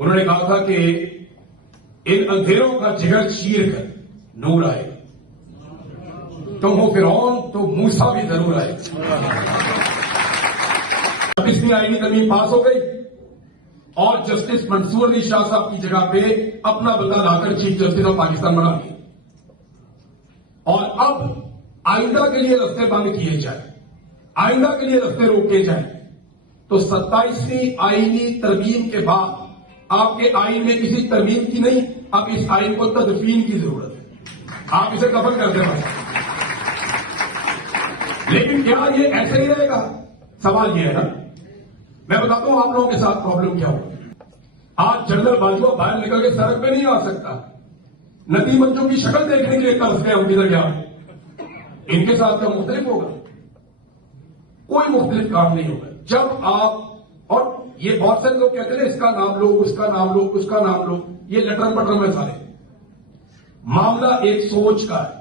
उन्होंने कहा था कि इन अंधेरों का जिगर चीर कर नूर आए, तुम हो फिरौन तो मूसा भी जरूर आए। 26वीं आईनी तरमीम पास हो गई और जस्टिस मंसूर अली शाह साहब की जगह पे अपना बंदा लाकर चीफ जस्टिस ऑफ पाकिस्तान बना दिया। और अब आइंदा के लिए रास्ते बंद किए जाए, आइंदा के लिए रास्ते रोके जाए, तो 27वीं आईनी तरमीम के बाद आपके आइन में किसी तरमीम की नहीं, अब इस आइन को तदफीन की जरूरत है। आप इसे दफन कर देना। लेकिन क्या ये ऐसे ही रहेगा? सवाल ये है ना। मैं बताता हूं आप लोगों के साथ प्रॉब्लम क्या होगा। आज जनरल बाजवा बाहर निकल के सड़क पे नहीं आ सकता। नदी मंचों की शक्ल देखने के लिए तरस गए हम किधर गया। इनके साथ क्या मुख्तलिफ होगा? कोई मुख्तलिफ काम नहीं होगा। जब आप, और ये बहुत से लोग कहते हैं इसका नाम लो, उसका नाम लो, उसका नाम लो, ये लटरम पटरम में सारे। मामला एक सोच का है।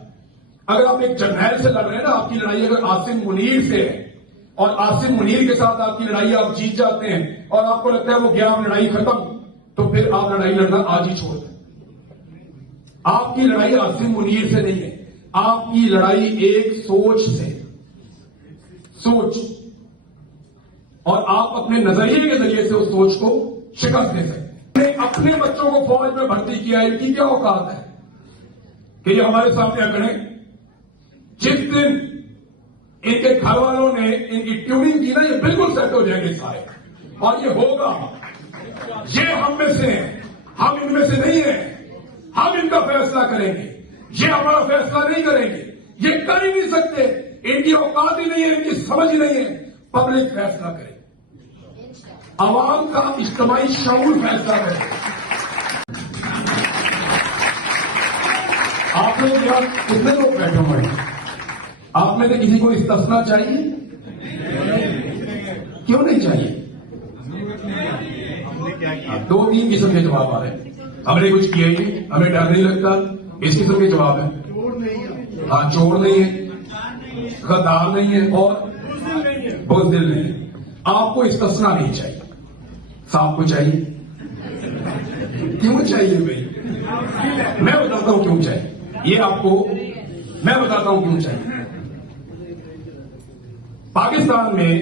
अगर आप एक जर्नैल से लड़ रहे हैं ना, आपकी लड़ाई अगर आसिम मुनीर से है और आसिम मुनीर के साथ आपकी लड़ाई आप जीत जाते हैं और आपको लगता है वो गया लड़ाई खत्म, तो फिर आप लड़ाई लड़ना आज ही छोड़ दें। आपकी लड़ाई आसिम मुनीर से नहीं है, आपकी लड़ाई एक सोच से, सोच, और आप अपने नजरिए के जरिए से उस सोच को शिकस्त दे सकते। अपने बच्चों को फौज में भर्ती किया, इनकी क्या औकात है कि ये हमारे सामने अकड़े? जिस दिन इनके घर वालों ने इनकी ट्यूनिंग की ना, ये बिल्कुल सेट हो जाएंगे सारे, और ये होगा। ये हम में से हैं, हम इनमें से नहीं है। हम इनका फैसला करेंगे, ये हमारा फैसला नहीं करेंगे। ये कर ही नहीं सकते, इनकी औकात ही नहीं है, इनकी समझ ही नहीं है। पब्लिक फैसला करे, आवाम का इज्तिमाई शऊर फैसला करे। आप लोग यहां कितने लोग बैठे हुए हैं? आप में से किसी को इस्तिस्ना चाहिए? क्यों नहीं चाहिए? 2-3 किस्म के जवाब आ रहे हैं। हमने कुछ किया ही नहीं, हमें डर नहीं लगता, इस किस्म के जवाब है। हाँ, चोर नहीं है, गद्दार नहीं है और बुज़दिल नहीं है। आपको इस्तिस्ना नहीं चाहिए, साहब को चाहिए। क्यों चाहिए भाई? मैं बताता हूं क्यों चाहिए, ये आपको मैं बताता हूं क्यों चाहिए। पाकिस्तान में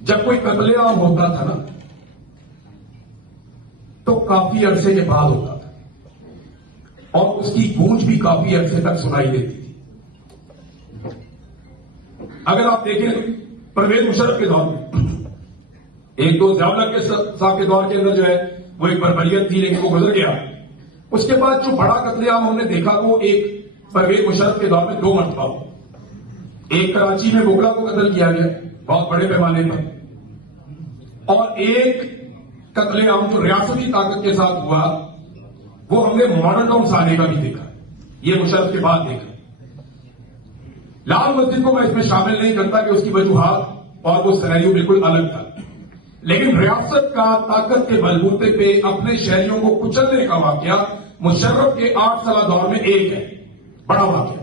जब कोई कत्लेआम होता था ना, तो काफी अरसे के बाद होता था और उसकी गूंज भी काफी अरसे तक सुनाई देती थी। अगर आप देखें परवेज मुशर्रफ के दौर में, एक तो ज़िया-उल-हक के साहब के दौर के अंदर जो है वो एक बर्बरियत थी, लेकिन वो गुजर गया। उसके बाद जो बड़ा कत्लेआम हमने देखा वो एक परवेज मुशर्रफ के दौर में 2 मरतबा हुआ। एक कराची में बोगला को कत्ल किया गया बहुत बड़े पैमाने पर, और एक कत्लेआम जो रियासती ताकत के साथ हुआ वो हमने मॉडल टाउन साने का भी देखा, ये मुशर्रफ के बाद देखा। लाल मस्जिद को मैं इसमें शामिल नहीं करता कि उसकी वजूहात और वो सिनेरियो बिल्कुल अलग था, लेकिन रियासत का ताकत के बलबूते पे अपने शहरियों को कुचलने का वाकया मुशर्रफ के 8 साल दौर में एक है, बड़ा वाकया।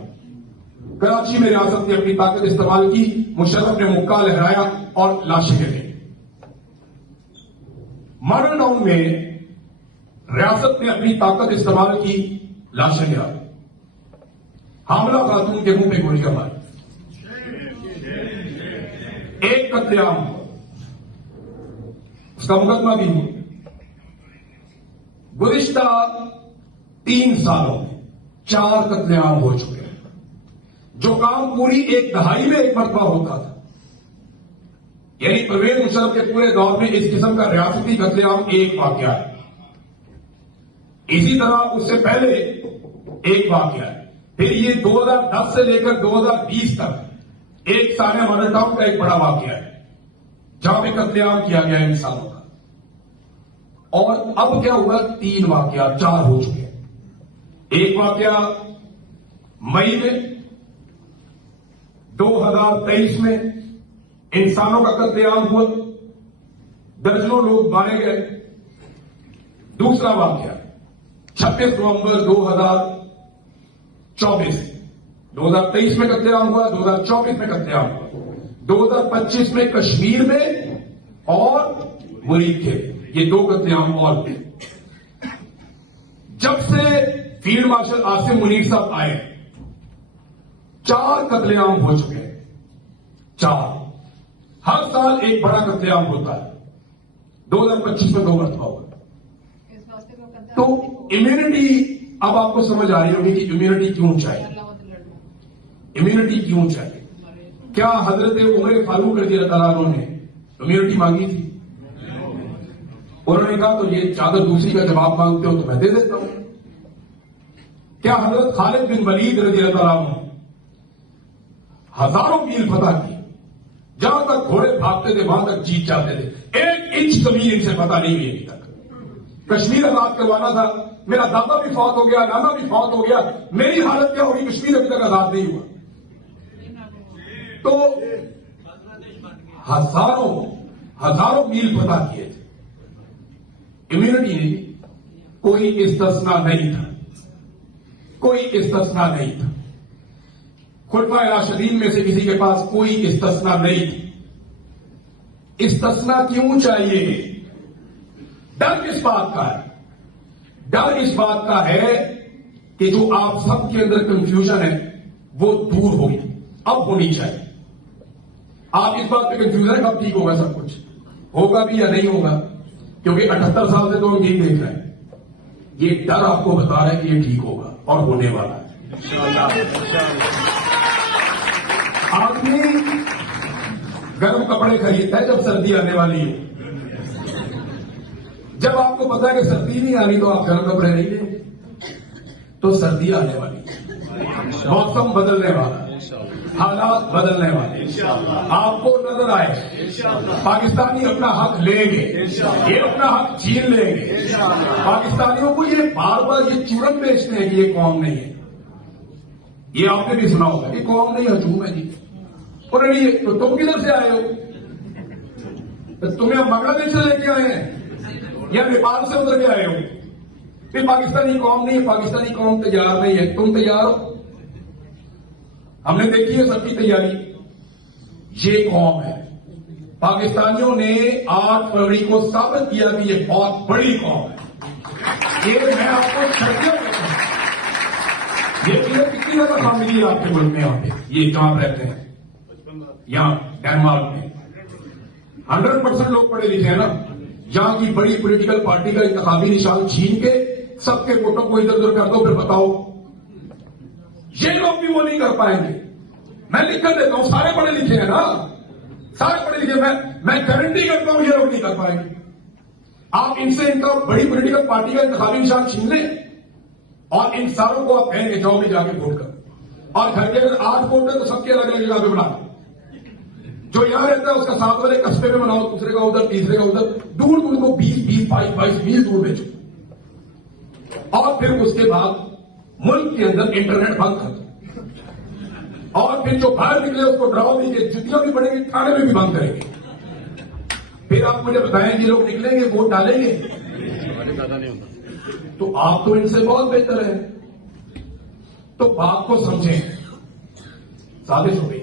कराची में रियासत ने अपनी ताकत इस्तेमाल की, मुशर्रफ ने मुक्का लहराया और लाशें गिर गई। मॉडल टाउन में रियासत ने अपनी ताकत इस्तेमाल की, लाशें गिरा, हामला खातून के मुंह पे गोलियां मारी, एक कत्लेआम हुआ, उसका मुकदमा भी हुआ। गुज़िश्ता 3 सालों में 4 कत्लेआम हो चुके हैं, जो काम पूरी एक दहाई में एक मरतबा होता था। यानी परवेज मुशर्रफ के पूरे दौर में इस किस्म का रियासती कत्लेआम एक वाकया है। इसी तरह उससे पहले एक वाकया है। फिर ये 2010 से लेकर 2020 तक एक सानिया मॉडल टाउन का एक बड़ा वाकया है जहां पे कत्लेआम किया गया इंसानों का। और अब क्या हुआ? 3 वाकया, 4 हो चुके हैं। एक वाकया मई में 2023 में इंसानों का कत्लेआम हुआ, दर्जनों लोग मारे गए। दूसरा वाकया 26 नवंबर 2023 में कत्लेआम हुआ, 2024 में कत्लेआम हुआ, 2025 में कश्मीर में और मुरीद के ये 2 कत्लेआम और हुए। जब से फील्ड मार्शल आसिम मुनीर साहब आए 4 कत्लेआम हो चुके हैं। 4। हर साल एक बड़ा कत्लेआम होता है। 2025 में 2 मरतबा हुआ। तो इम्यूनिटी अब आपको समझ आ रही होगी कि इम्यूनिटी क्यों चाहिए। इम्यूनिटी क्यों चाहिए? क्या हजरत उमर फारूक रज़ी अल्लाह अन्हु ने इम्यूनिटी मांगी थी? उन्होंने कहा तो ये चादर दूसरी का जवाब मांगते हो तो मैं दे देता हूं। क्या हजरत खालिद बिन वलीद रज़ी अल्लाह अन्हु हजारों मील फतह की, जहां तक घोड़े भागते थे वहां तक जीत जाते थे। 1 इंच जमीन इनसे पता नहीं हुई अभी तक। कश्मीर आजाद करवाना था, मेरा दादा भी फौत हो गया, नाना भी फौत हो गया, मेरी हालत क्या होगी? कश्मीर अभी तक आजाद नहीं हुआ। तो हजारों मील फतह किए थे। इम्यूनिटी नहीं, कोई इस्तिस्ना नहीं था, कोई इस्तिस्ना नहीं था। खुलफाए राशिदीन में से किसी के पास कोई इस्तिस्ना नहीं थी। इस्तिस्ना क्यों चाहिए? डर किस बात का है? डर इस बात का है कि जो आप सबके अंदर कंफ्यूजन है वो दूर होगी, अब होनी चाहिए। आप इस बात पे कंफ्यूजन है कब ठीक होगा? सब कुछ होगा भी या नहीं होगा? क्योंकि 78 साल से तो हम यही देख रहे हैं। ये डर आपको बता रहा है कि ये ठीक होगा और होने वाला है। आदमी गर्म कपड़े खरीदता है जब सर्दी आने वाली हो। जब आपको पता है कि सर्दी नहीं आनी तो आप गर्म कपड़े नहीं लेंगे। तो सर्दी आने वाली, मौसम बदलने वाला, हालात बदलने वाले, आपको नजर आए पाकिस्तानी अपना हक लेंगे, ये अपना हक छीन लेंगे। पाकिस्तानियों को ये बार बार ये चूरन बेचते हैं कि ये कौम नहीं है। ये आपने भी सुना होगा कि कौम नहीं हजूम है जी। और तो तुम किधर से आए हो? तो तुम्हें हम बांग्लादेश से लेके आए हैं या नेपाल से उतर के आए हो? फिर पाकिस्तानी कौम नहीं है, पाकिस्तानी कौम तैयार नहीं है। तुम तैयार हो? हमने देखी है सबकी तैयारी। ये कौम है। पाकिस्तानियों ने 8 फरवरी को साबित किया कि ये बहुत बड़ी कौम है। ये मैं आपको शर्तियां देता हूं। ये कितनी ज्यादा फैमिली है आपके मुल्क में? यहाँ पे ये जहां रहते हैं, यहां डेनमार्क में 100% लोग पढ़े लिखे हैं ना। यहां की बड़ी पॉलिटिकल पार्टी का इंतखाबी निशान छीन के सबके वोटों को इधर उधर कर दो, फिर बताओ ये लोग भी वो नहीं कर पाएंगे। मैं लिख कर देता हूं, सारे पढ़े लिखे हैं ना, सारे पढ़े लिखे। मैं गारंटी करता हूं ये लोग नहीं कर पाएंगे। आप इनसे इनका बड़ी पॉलिटिकल पार्टी का इंतखाबी निशान छीन लें और इन सारों को आप कहेंगे जाओ भी जाके वोट कर। और घर के अगर 8 वोट है तो सबके अलग अलग जगह पे बना, जो यहां रहता है उसका 7 वाले कस्बे में बनाओ, दूसरे का उधर, तीसरे का उधर, दूर दूर को 20, 22 मील दूर भेजो। और फिर उसके बाद मुल्क के अंदर इंटरनेट बंद कर दो। और फिर जो बाहर निकले उसको डराओ दीजिए, जुतियां भी बढ़ेंगी, थाने में भी बंद करेंगे। फिर आप मुझे बताएं कि लोग निकलेंगे, वोट डालेंगे। तो आप तो इनसे बहुत बेहतर है। तो बात को समझें, साजिश हो गई।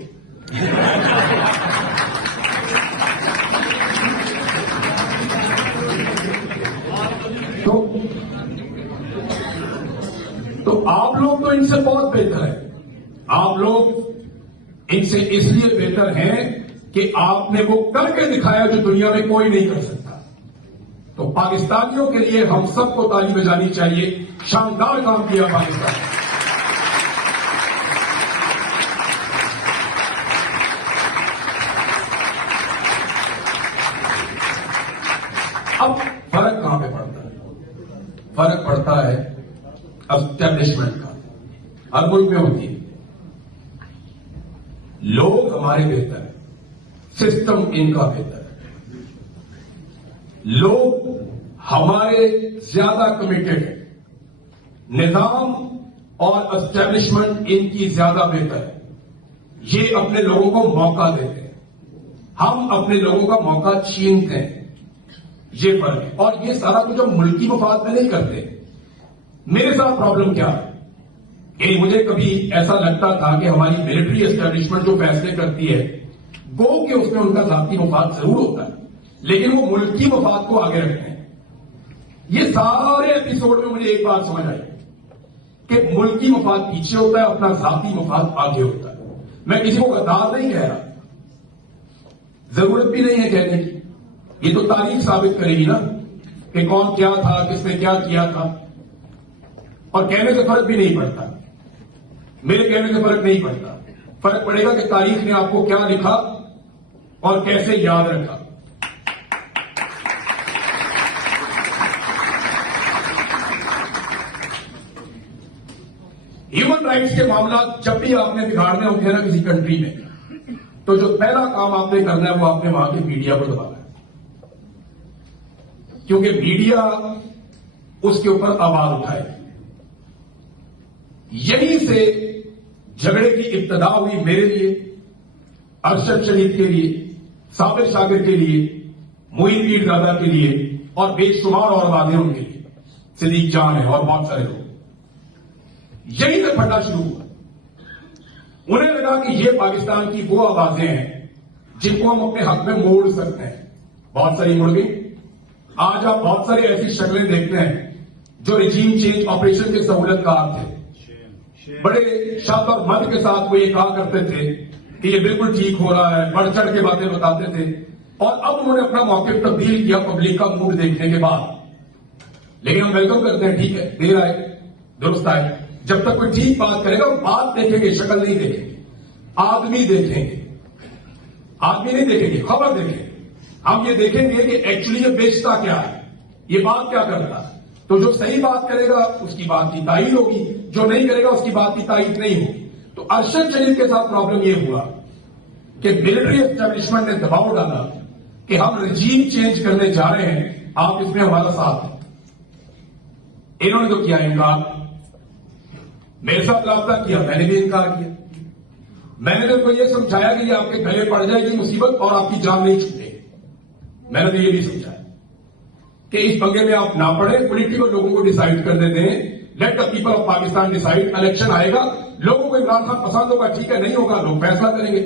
तो आप लोग तो इनसे बहुत बेहतर है। आप लोग इनसे इसलिए बेहतर हैं कि आपने वो करके दिखाया जो दुनिया में कोई नहीं कर सकता। तो पाकिस्तानियों के लिए हम सबको ताली बजानी चाहिए। शानदार काम किया पाकिस्तान। अब फर्क कहां पे पड़ता है? फर्क पड़ता है एस्टेब्लिशमेंट का। हर मुल्क में होती है। लोग हमारे बेहतर है, सिस्टम इनका बेहतर है। लोग हमारे ज्यादा कमिटेड है, निजाम और एस्टेब्लिशमेंट इनकी ज्यादा बेहतर है। ये अपने लोगों को मौका देते हैं, हम अपने लोगों का मौका छीनते हैं। ये फर्क है। और ये सारा कुछ हम मुल्की मफाद में नहीं करते। मेरे साथ प्रॉब्लम क्या है कि मुझे कभी ऐसा लगता था कि हमारी मिलिट्री एस्टेब्लिशमेंट जो फैसले करती है, गो कि उसमें उनका जाती मफाद जरूर होता है, लेकिन वो मुल्की मफाद को आगे रखते हैं। ये सारे एपिसोड में मुझे एक बात समझ आई कि मुल्की मफाद पीछे होता है, अपना जाती मफाद आगे होता है। मैं किसी को गद्दार नहीं कह रहा, जरूरत भी नहीं है कहने की। ये तो तारीख साबित करेगी ना कि कौन क्या था, किसने क्या किया था। और कहने से फर्क भी नहीं पड़ता, मेरे कहने से फर्क नहीं पड़ता। फर्क पड़ेगा कि तारीख ने आपको क्या लिखा और कैसे याद रखा। ह्यूमन राइट्स के मामला जब भी आपने बिगाड़ने होंगे ना किसी कंट्री में, तो जो पहला काम आपने करना है वो आपने वहां की मीडिया को दबाना है, क्योंकि मीडिया उसके ऊपर आवाज उठाए। यहीं से झगड़े की इब्तदा हुई मेरे लिए, अरशद शरीफ के लिए, साबिर शाकिर के लिए, मोइन पीरजादा के लिए और बेशुमार और आवाजें के लिए, सिद्दीक जान है और बहुत सारे लोग। यहीं से फटा शुरू हुआ। उन्हें लगा कि ये पाकिस्तान की वो आवाजें हैं जिनको हम अपने हक में मोड़ सकते हैं। बहुत सारी मुड़ गई। आज आप बहुत सारी ऐसी शक्लें देखते हैं जो रिजीम चेंज ऑपरेशन के सहूलतकार थे। बड़े शब्द और मत के साथ वो ये कहा करते थे कि ये बिल्कुल ठीक हो रहा है, बढ़ चढ़ के बातें बताते थे। और अब उन्होंने अपना मौके तब्दील किया पब्लिक का मूड देखने के बाद। लेकिन हम वेलकम करते हैं, ठीक है, देर आए दुरुस्त आए। जब तक कोई ठीक बात करेगा वो बात देखेंगे, शक्ल नहीं देखेंगे, आदमी देखेंगे। आदमी नहीं देखेंगे, खबर देखेंगे। हम ये देखेंगे कि एक्चुअली ये बेचता क्या है, ये बात क्या करता है। तो जो सही बात करेगा उसकी बात की तारीफ होगी, जो नहीं करेगा उसकी बात की तारीफ नहीं होगी। तो अरशद शरीफ के साथ प्रॉब्लम ये हुआ कि मिलिट्री एस्टेब्लिशमेंट ने दबाव डाला कि हम रिजीम चेंज करने जा रहे हैं, आप इसमें हमारा साथ दें। इन्होंने तो किया इनकार, मेरे साथ राब्ता किया, मैंने भी इनकार किया। मैंने तो उनको यह समझाया कि ये आपके गले पड़ जाएगी मुसीबत और आपकी जान नहीं छूटेगी। मैंने तो ये भी समझाया कि इस पंगे में आप ना पड़े, पॉलिटिकल लोगों को डिसाइड करने दें, let the people of Pakistan decide. Election आएगा, लोगों को इमरान खान पसंद होगा, ठीक है, नहीं होगा, लोग फैसला करेंगे।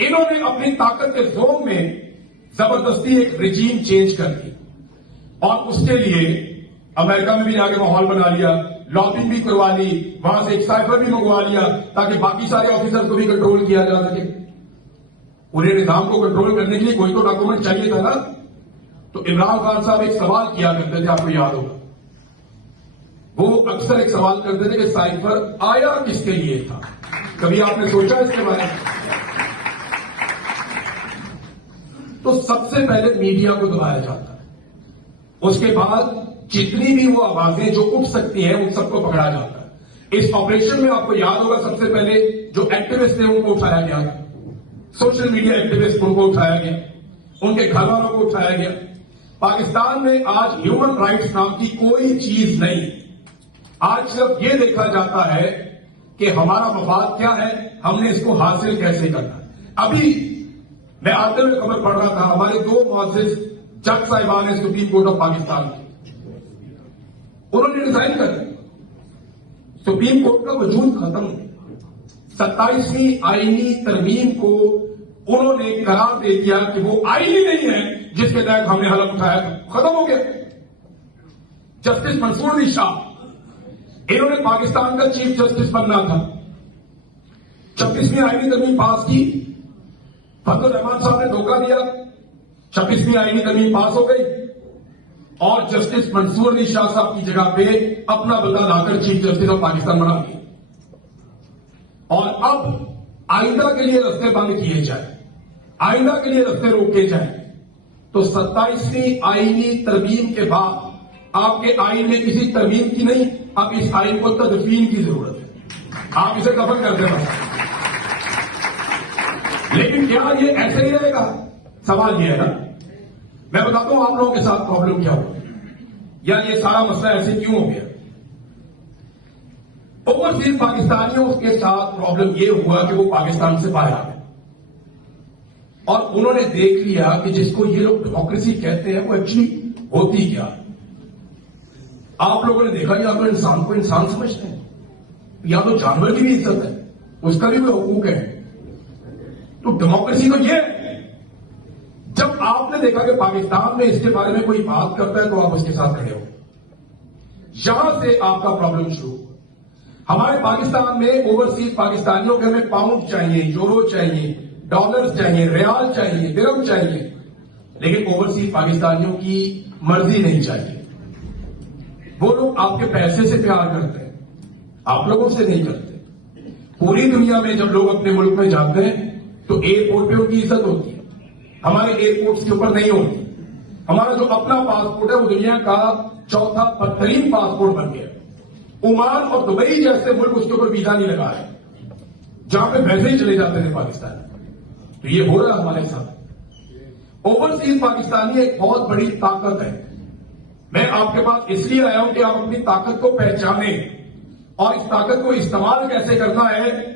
इन्होंने अपनी ताकत के जोर में जबरदस्ती एक रिजीम चेंज कर दी और उसके लिए अमेरिका में भी जाके माहौल बना लिया, लॉबिंग भी करवा ली, वहां से एक साइफर भी मंगवा लिया ताकि बाकी सारे ऑफिसर को भी कंट्रोल किया जा सके। पूरे निजाम को कंट्रोल करने के लिए कोई तो डॉक्यूमेंट चाहिए था ना। तो इमरान खान साहब एक सवाल किया करते थे, आपको याद होगा, वो अक्सर एक सवाल करते थे कि साइफर आया किसके लिए था। कभी आपने सोचा इसके बारे में? तो सबसे पहले मीडिया को दबाया जाता है, उसके बाद जितनी भी वो आवाजें जो उठ सकती हैं उन सबको पकड़ा जाता है। इस ऑपरेशन में आपको याद होगा सबसे पहले जो एक्टिविस्ट थे उनको उठाया गया, सोशल मीडिया एक्टिविस्ट उनको उठाया गया, उनके घर वालों को उठाया गया। पाकिस्तान में आज ह्यूमन राइट्स नाम की कोई चीज नहीं। आज सिर्फ ये देखा जाता है कि हमारा मफाद क्या है, हमने इसको हासिल कैसे करना है। अभी मैं आते हुए खबर पढ़ रहा था, हमारे दो मुअज़्ज़िज़ जज साहिबान है सुप्रीम कोर्ट ऑफ पाकिस्तान के, उन्होंने रिजाइन कर दिया। सुप्रीम कोर्ट का वजूद खत्म। 27वीं आईनी तरमीम को उन्होंने करार दे दिया कि वो आईनी नहीं है जिसके तहत हमने हलफ उठाया था, खत्म हो गया। जस्टिस मंसूर अली शाह, इन्होंने पाकिस्तान का चीफ जस्टिस बनना था। 26वीं आईनी तरमीम पास की, फजल रहमान साहब ने धोखा दिया, 26वीं आईनी तरमीम पास हो गई और जस्टिस मंसूर अली शाह साहब की जगह पे अपना बंदा लाकर चीफ जस्टिस ऑफ पाकिस्तान बना दिया। और अब आइंदा के लिए रास्ते बंद किए जाए, आइंदा के लिए रास्ते रोके जाए। तो 27वीं आईनी तरमीम के बाद आपके आइन में किसी तरमीम की नहीं, अब इस आइन को तदफीन की जरूरत है। आप इसे दफन कर देना। लेकिन क्या ये ऐसे ही रहेगा? सवाल ये है ना। मैं बताता हूं आप लोगों के साथ प्रॉब्लम क्या हुआ या ये सारा मसला ऐसे क्यों हो गया। ओवरसीज पाकिस्तानियों के साथ प्रॉब्लम ये हुआ कि वो पाकिस्तान से बाहर आ गए और उन्होंने देख लिया कि जिसको ये लोग डेमोक्रेसी कहते हैं वो एक्चुअली होती क्या। आप लोगों ने देखा या तो इंसान को इंसान समझते हैं, या तो जानवर की भी इज्जत है, उसका भी कोई हुकूक है। तो डेमोक्रेसी तो ये है, जब आपने देखा कि पाकिस्तान में इसके बारे में कोई बात करता है तो आप उसके साथ खड़े हो। यहां से आपका प्रॉब्लम शुरू। हमारे पाकिस्तान में ओवरसीज पाकिस्तानियों के हमें पाउंड चाहिए, यूरो चाहिए, डॉलर्स चाहिए, रियाल चाहिए, दिरहम चाहिए, लेकिन ओवरसीज पाकिस्तानियों की मर्जी नहीं चाहिए। वो लोग आपके पैसे से प्यार करते हैं, आप लोगों से नहीं करते। पूरी दुनिया में जब लोग अपने मुल्क में जाते हैं तो एयरपोर्ट पे उनकी इज्जत होती है, हमारे एयरपोर्ट्स के ऊपर नहीं होती। हमारा जो अपना पासपोर्ट है वो दुनिया का चौथा बदतरीन पासपोर्ट बन गया। ओमान और दुबई जैसे मुल्क उसके ऊपर वीजा नहीं लगा रहे, जहां पे वैसे ही चले जाते थे पाकिस्तान। तो ये हो रहा है हमारे साथ। ओवरसीज पाकिस्तानी एक बहुत बड़ी ताकत है। मैं आपके पास इसलिए आया हूं कि आप अपनी ताकत को पहचाने और इस ताकत को इस्तेमाल कैसे करना है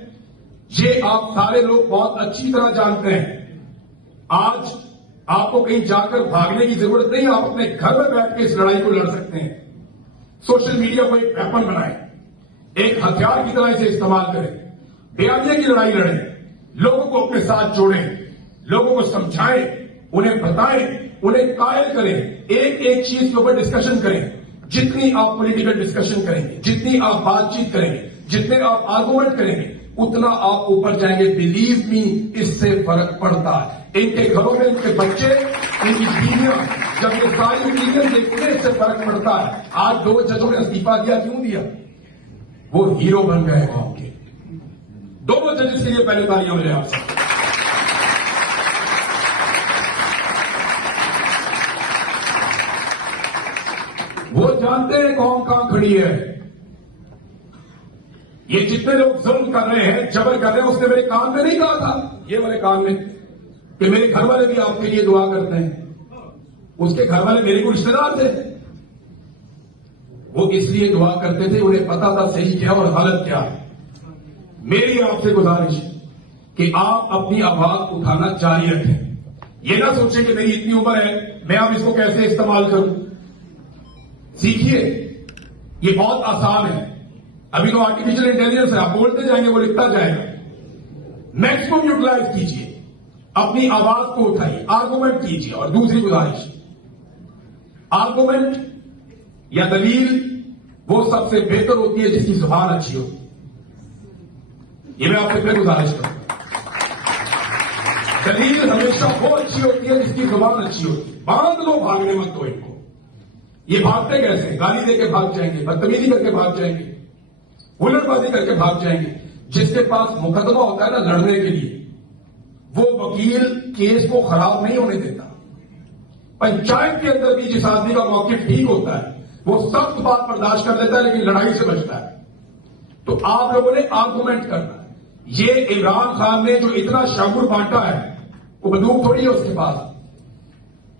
ये आप सारे लोग बहुत अच्छी तरह जानते हैं। आज आपको कहीं जाकर भागने की जरूरत नहीं, आप अपने घर में बैठ के इस लड़ाई को लड़ सकते हैं। सोशल मीडिया को एक वेपन बनाएं, एक हथियार की तरह इसे इस्तेमाल करें, बेआइनी की लड़ाई लड़ें, लोगों को अपने साथ जोड़ें, लोगों को समझाएं, उन्हें बताएं, उन्हें कायल करें, एक एक चीज के ऊपर डिस्कशन करें। जितनी आप पॉलिटिकल डिस्कशन करेंगे, जितनी आप बातचीत करेंगे, जितने आप आर्गुमेंट करेंगे, उतना आप ऊपर जाएंगे। बिलीव मी, इससे फर्क पड़ता है। इनके घरों में इनके बच्चे, इनकी बीवियां जब ये सारी वीडियो देखते हैं इससे फर्क पड़ता है। आज 2 जजों ने इस्तीफा दिया, क्यों दिया? वो हीरो बन गए कौम के। 2 जजेस के लिए पहले तालियां मिले आप सब। वो जानते हैं कौन कहां खड़ी है। ये जितने लोग जुल्म कर रहे हैं, जबर कर रहे हैं, उसने मेरे कान में नहीं कहा था, ये वाले कान में, कि मेरे घर वाले भी आपके लिए दुआ करते हैं। उसके घर वाले मेरे को रिश्तेदार थे, वो इसलिए दुआ करते थे, उन्हें पता था सही क्या और गलत क्या है। मेरी आपसे गुजारिश कि आप अपनी आवाज उठाना जारी रखें। ये ना सोचें कि मेरी इतनी उम्र है, मैं अब इसको कैसे इस्तेमाल करूं। सीखिए, ये बहुत आसान है। अभी तो आर्टिफिशियल इंटेलिजेंस है, आप बोलते जाएंगे वो लिखता जाएगा। मैक्सिमम यूटिलाइज कीजिए, अपनी आवाज को उठाइए, आर्गुमेंट कीजिए। और दूसरी गुजारिश, आर्गुमेंट या दलील वो सबसे बेहतर होती है जिसकी जुबान अच्छी होती है। ये मैं आपसे फिर गुजारिश करूं, दलील हमेशा वो अच्छी होती है जिसकी जुबान अच्छी होती है। बांध लो, भागने मत दो इनको। ये भागते कैसे? गाली देके भाग जाएंगे, बदतमीजी करके भाग जाएंगे, हुल्लड़बाजी करके भाग जाएंगे। जिसके पास मुकदमा होता है ना लड़ने के लिए, वो वकील केस को खराब नहीं होने देता। पंचायत के अंदर भी जिस आदमी का मौकिफ ठीक होता है वो सख्त बात बर्दाश्त कर लेता है, लेकिन लड़ाई से बचता है। तो आप लोगों ने आर्गुमेंट करना है। ये इमरान खान ने जो इतना शगुन बांटा है, वो बंदूक थोड़ी है उसके पास,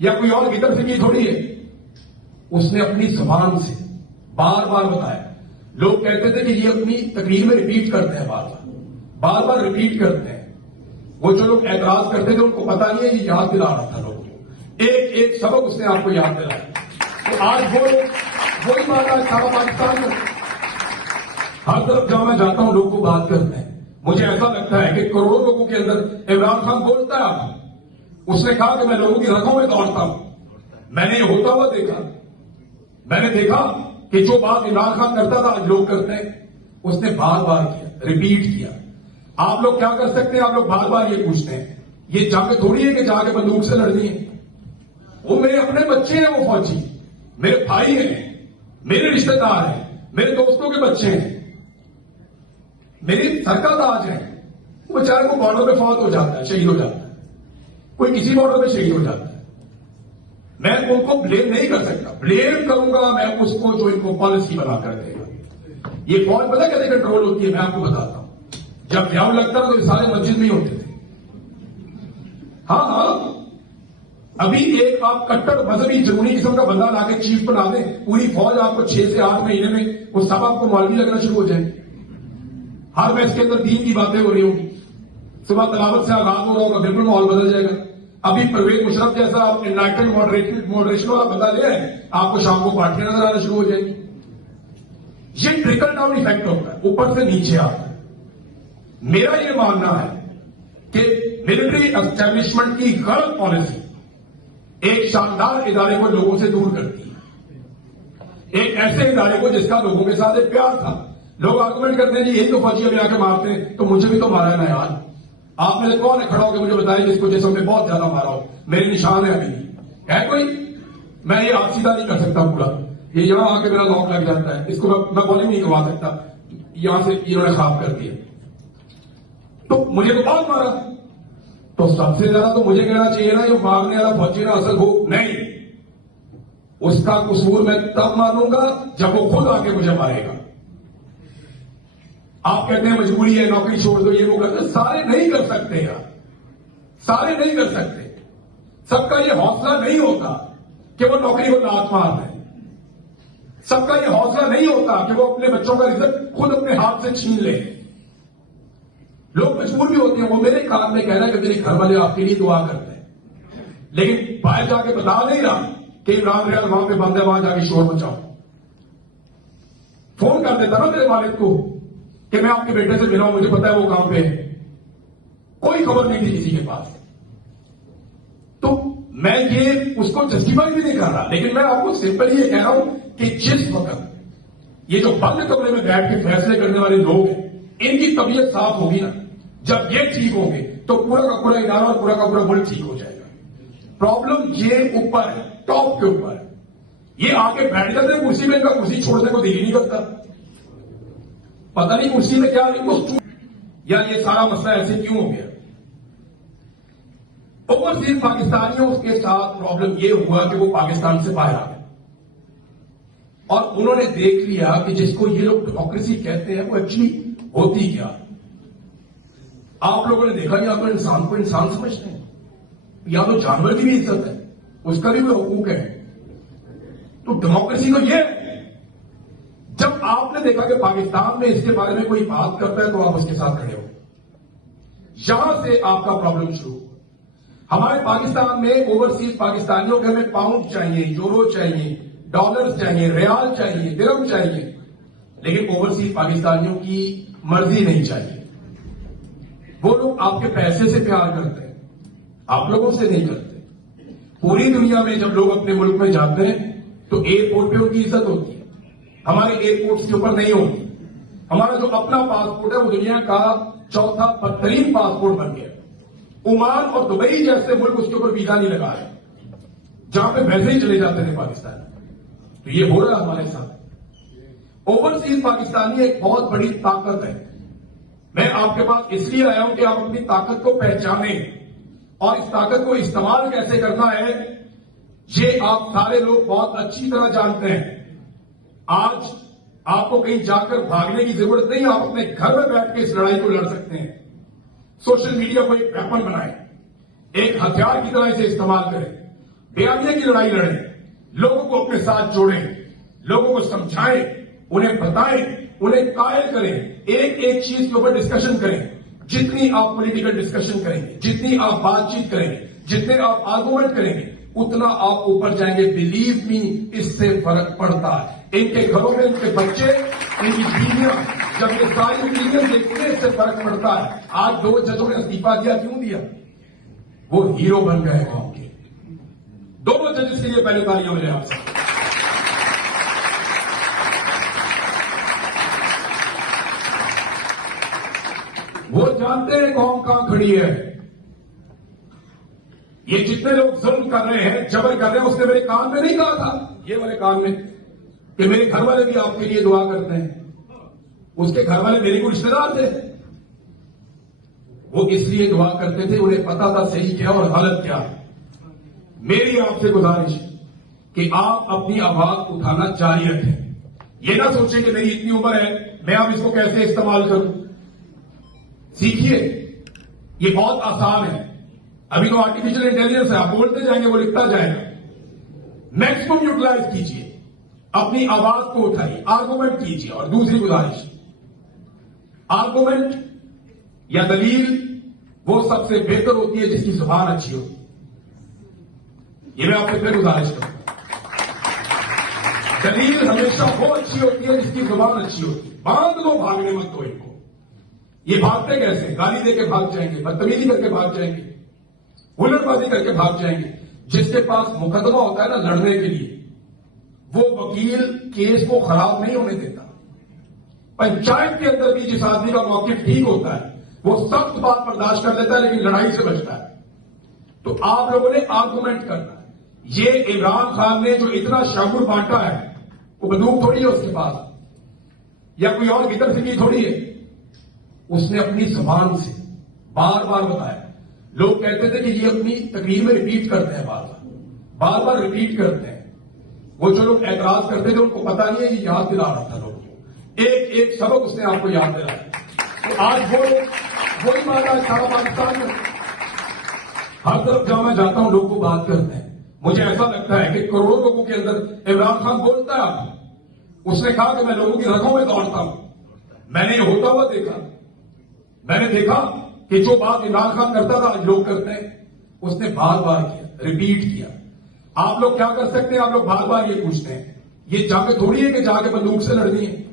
या कोई और गिदर सिंगी थोड़ी है। उसने अपनी जुबान से बार बार बताया। लोग कहते थे कि ये अपनी तकरीर में रिपीट करते हैं, बार बार रिपीट करते हैं। वो जो लोग एतराज करते थे उनको पता नहीं है, ये याद दिला रहा था लोगों को, एक एक सबक उसने आपको याद दिलाया। तो आज वो वही बात आज सारा पाकिस्तान में, हर तरफ जहां मैं जाता हूं लोग को बात करते हैं। मुझे ऐसा लगता है कि करोड़ों लोगों के अंदर इमरान खान बोलता है आप। उसने कहा कि मैं लोगों की रगों में दौड़ता हूं। मैंने ये होता हुआ देखा। मैंने देखा कि जो बात इमरान खान करता था आज लोग करते हैं। उसने बार बार किया, रिपीट किया। आप लोग क्या कर सकते हैं? आप लोग बार बार ये पूछते हैं। ये जंग थोड़ी है कि जाके बंदूक से लड़नी है। वो मेरे अपने बच्चे हैं, वो फौजी मेरे भाई हैं, मेरे रिश्तेदार हैं, मेरे दोस्तों के बच्चे हैं, मेरी सरकलदाज हैं। वो बेचारे को बॉर्डर पे फौत हो जाता है, शहीद हो जाता है, कोई किसी बॉर्डर पे शहीद हो जाता है। मैं उनको ब्लेम नहीं कर सकता। ब्लेम करूंगा मैं उसको जो इनको पॉलिसी बनाकर देगा। ये फौज पता कैसे कंट्रोल होती है, मैं आपको बताता हूं। जब व्याव लगता था तो ये सारे मस्जिद में ही होते थे। हाँ, अभी एक आप कट्टर मजहबी जुनूनी किस्म का बंदा लाके चीफ बना दें, पूरी फौज आपको 6 से 8 महीने में वो सब आपको मौलवी लगना शुरू हो जाए। हर मैच के अंदर दीन की बातें हो रही होंगी, सुबह तलावत से आगाज हो रहा होगा, बिल्कुल माहौल बदल जाएगा। अभी परवेज मुशर्रफ जैसा आप इनलाइटेड मॉडरेशन वाला बंदा ले आए, आपको शाम को पार्टियां नजर आना शुरू हो जाएगी। ये ट्रिकल डाउन इफेक्ट होता है, ऊपर से नीचे आता है। मेरा यह मानना है कि मिलिट्री एस्टेब्लिशमेंट की गलत पॉलिसी एक शानदार इदारे को लोगों से दूर करती है, एक ऐसे इदारे को जिसका लोगों के साथ एक प्यार था। लोग आर्गुमेंट करते हैं जी यही तो फौजी अभी आके मारते हैं, तो मुझे भी तो मारा है ना यार। आप में से कौन है खड़ा होकर मुझे बताया जिसको जैसे मैं बहुत ज्यादा मारा हूं, मेरे निशान है अभी भी है कोई? मैं ये आप सीधा नहीं कर सकता पूरा, ये यहां आके मेरा लॉक लग जाता है, इसको मैं बॉलिंग नहीं करवा सकता, यहां से इन्होंने खराब कर दिया। तो मुझे तो बहुत मारा, तो सबसे ज्यादा तो मुझे कहना चाहिए ना जो मारने वाला फौजी ना असल हो नहीं, उसका कसूर मैं तब मानूंगा जब वो खुद आके मुझे मारेगा। आप कहते हैं मजबूरी है, नौकरी छोड़ दो, ये वो करते, सारे नहीं कर सकते यार, सारे नहीं कर सकते। सबका ये हौसला नहीं होता कि वो नौकरी को लात मार दें, सबका ये हौसला नहीं होता कि वो अपने बच्चों का रिजल्ट खुद अपने हाथ से छीन ले। लोग मजबूर भी होते हैं, वो मेरे कान में कह रहा है कि मेरे घर वाले आपके लिए दुआ करते हैं, लेकिन बाहर जाके बता नहीं रहा कि इमरान रियाज वहां पे बंद है, वहां जाके शोर मचाओ। फोन कर देता ना मेरे वालिद को कि मैं आपके बेटे से मिला हूं, मुझे पता है वो काम पे है, कोई खबर नहीं थी किसी के पास। तो मैं ये उसको जस्टिफाई भी नहीं कर रहा, लेकिन मैं आपको सिंपल ये कह रहा हूं कि जिस वक्त ये जो बंद कमरे में बैठ के फैसले करने वाले लोग हैं, इनकी तबीयत साफ होगी ना, जब ये ठीक होंगे तो पूरा का पूरा इदारा और पूरा का पूरा मुल्क ठीक हो जाएगा। प्रॉब्लम ये ऊपर है, टॉप के ऊपर है। ये आके बैठ जाते हैं कुर्सी में, इनका कुर्सी छोड़ने को दिल ही नहीं करता, पता नहीं कुर्सी में क्या इनको या ये सारा मसला ऐसे क्यों हो गया। ओवरसीज पाकिस्तानियों के साथ प्रॉब्लम ये हुआ कि वो पाकिस्तान से बाहर आ गए और उन्होंने देख लिया कि जिसको ये लोग डेमोक्रेसी कहते हैं वो एक्चुअली होती क्या। आप लोगों ने देखा या तो इंसान को इंसान समझते हैं, या तो जानवर की भी इज्जत है, उसका भी कोई हुकूक है। तो डेमोक्रेसी तो ये है। जब आपने देखा कि पाकिस्तान में इसके बारे में कोई बात करता है तो आप उसके साथ खड़े हो, यहां से आपका प्रॉब्लम शुरू। हमारे पाकिस्तान में ओवरसीज पाकिस्तानियों के हमें पाउंड चाहिए, यूरो चाहिए, डॉलर्स चाहिए, रियाल चाहिए, दिरहम चाहिए, लेकिन ओवरसीज पाकिस्तानियों की मर्जी नहीं चाहिए। वो लोग आपके पैसे से प्यार करते हैं, आप लोगों से नहीं करते। पूरी दुनिया में जब लोग अपने मुल्क में जाते हैं तो एयरपोर्ट पे उनकी इज्जत होती है, हमारे एयरपोर्ट्स के ऊपर नहीं होती। हमारा जो अपना पासपोर्ट है वो दुनिया का चौथा बदतरीन पासपोर्ट बन गया। ओमान और दुबई जैसे मुल्क उसके ऊपर वीजा नहीं लगा है, जहां पे वैसे ही चले जाते थे पाकिस्तान। तो ये हो रहा है हमारे साथ। ओवरसीज पाकिस्तानी एक बहुत बड़ी ताकत है। मैं आपके पास इसलिए आया हूं कि आप अपनी ताकत को पहचानें और इस ताकत को इस्तेमाल कैसे करना है ये आप सारे लोग बहुत अच्छी तरह जानते हैं। आज आपको कहीं जाकर भागने की जरूरत नहीं, आप अपने घर में बैठ के इस लड़ाई को लड़ सकते हैं। सोशल मीडिया को एक वेपन बनाएं, एक हथियार की तरह इसे इस्तेमाल करें, बेआइनी की लड़ाई लड़ें, लोगों को अपने साथ जोड़ें, लोगों को समझाएं, उन्हें बताएं, उन्हें कायल करें, एक एक चीज के ऊपर डिस्कशन करें। जितनी आप पॉलिटिकल डिस्कशन करेंगे, जितनी आप बातचीत करेंगे, जितने आप आर्गुमेंट करेंगे, उतना आप ऊपर जाएंगे। बिलीव मी, इससे फर्क पड़ता है। इनके घरों में इनके बच्चे, इनकी बीवियां जब ये सारी ओपिनियन देखते हैं इससे फर्क पड़ता है। आज 2 जजों ने इस्तीफा दिया, क्यों दिया? वो हीरो बन गए कौम के। दोनों जजेस के लिए पहले तालियां मिले आपसे। वो जानते हैं कौम कहां खड़ी है। ये जितने लोग जुल्म कर रहे हैं, जबर कर रहे हैं, उसने मेरे कान में नहीं कहा था, ये वाले कान में, कि मेरे घर वाले भी आपके लिए दुआ करते हैं। उसके घर वाले मेरे को रिश्तेदार थे, वो इसलिए दुआ करते थे, उन्हें पता था सही क्या और गलत क्या। मेरी आपसे गुजारिश कि आप अपनी आवाज उठाना जारी रखें। ये ना सोचें कि मेरी इतनी उम्र है, मैं अब इसको कैसे इस्तेमाल करूं। सीखिए, ये बहुत आसान है। अभी तो आर्टिफिशियल इंटेलिजेंस है, आप बोलते जाएंगे वो लिखता जाएगा। मैक्सिमम यूटिलाइज कीजिए, अपनी आवाज को उठाइए, आर्गुमेंट कीजिए। और दूसरी गुजारिश, आर्गुमेंट या दलील वो सबसे बेहतर होती है जिसकी जुबान अच्छी होती है। ये मैं आपसे फिर गुजारिश करूंगा, दलील हमेशा वो अच्छी होती है जिसकी जुबान अच्छी होती है। बांध लो, भागने मत दो इनको। ये भागते कैसे? गाली देके भाग जाएंगे, बदतमीजी करके भाग जाएंगे, हुल्लड़बाजी करके भाग जाएंगे। जिसके पास मुकदमा होता है ना लड़ने के लिए, वो वकील केस को खराब नहीं होने देता। पंचायत के अंदर भी जिस आदमी का मौकिफ ठीक होता है वो सख्त बात बर्दाश्त कर लेता है, लेकिन लड़ाई से बचता है। तो आप लोगों ने आर्गुमेंट करना है। ये इमरान खान ने जो इतना शगुन बांटा है, वो बंदूक थोड़ी है उसके पास, या कोई और गिदर फिकी थोड़ी है। उसने अपनी जुबान से बार बार बताया। लोग कहते थे कि ये अपनी तकरीर में रिपीट करते हैं, बार बार रिपीट करते हैं। वो जो लोग एतराज करते थे उनको पता नहीं है, ये याद दिला रहा था लोगों को, एक एक सबक उसने आपको याद दिलाया। तो आज वही बात आज सारा पाकिस्तान में हर तरफ जहां मैं जाता हूं लोग को बात करते हैं। मुझे ऐसा लगता है कि करोड़ों लोगों के अंदर इमरान खान बोलता है। उसने कहा कि मैं लोगों की रगों में दौड़ता हूं। मैंने ये होता हुआ देखा। मैंने देखा कि जो बात इमरान खान करता था आज लोग करते हैं। उसने बार बार किया, रिपीट किया। आप लोग क्या कर सकते हैं? आप लोग बार बार ये पूछते हैं। ये जाके थोड़ी है कि जाके बंदूक से लड़नी है।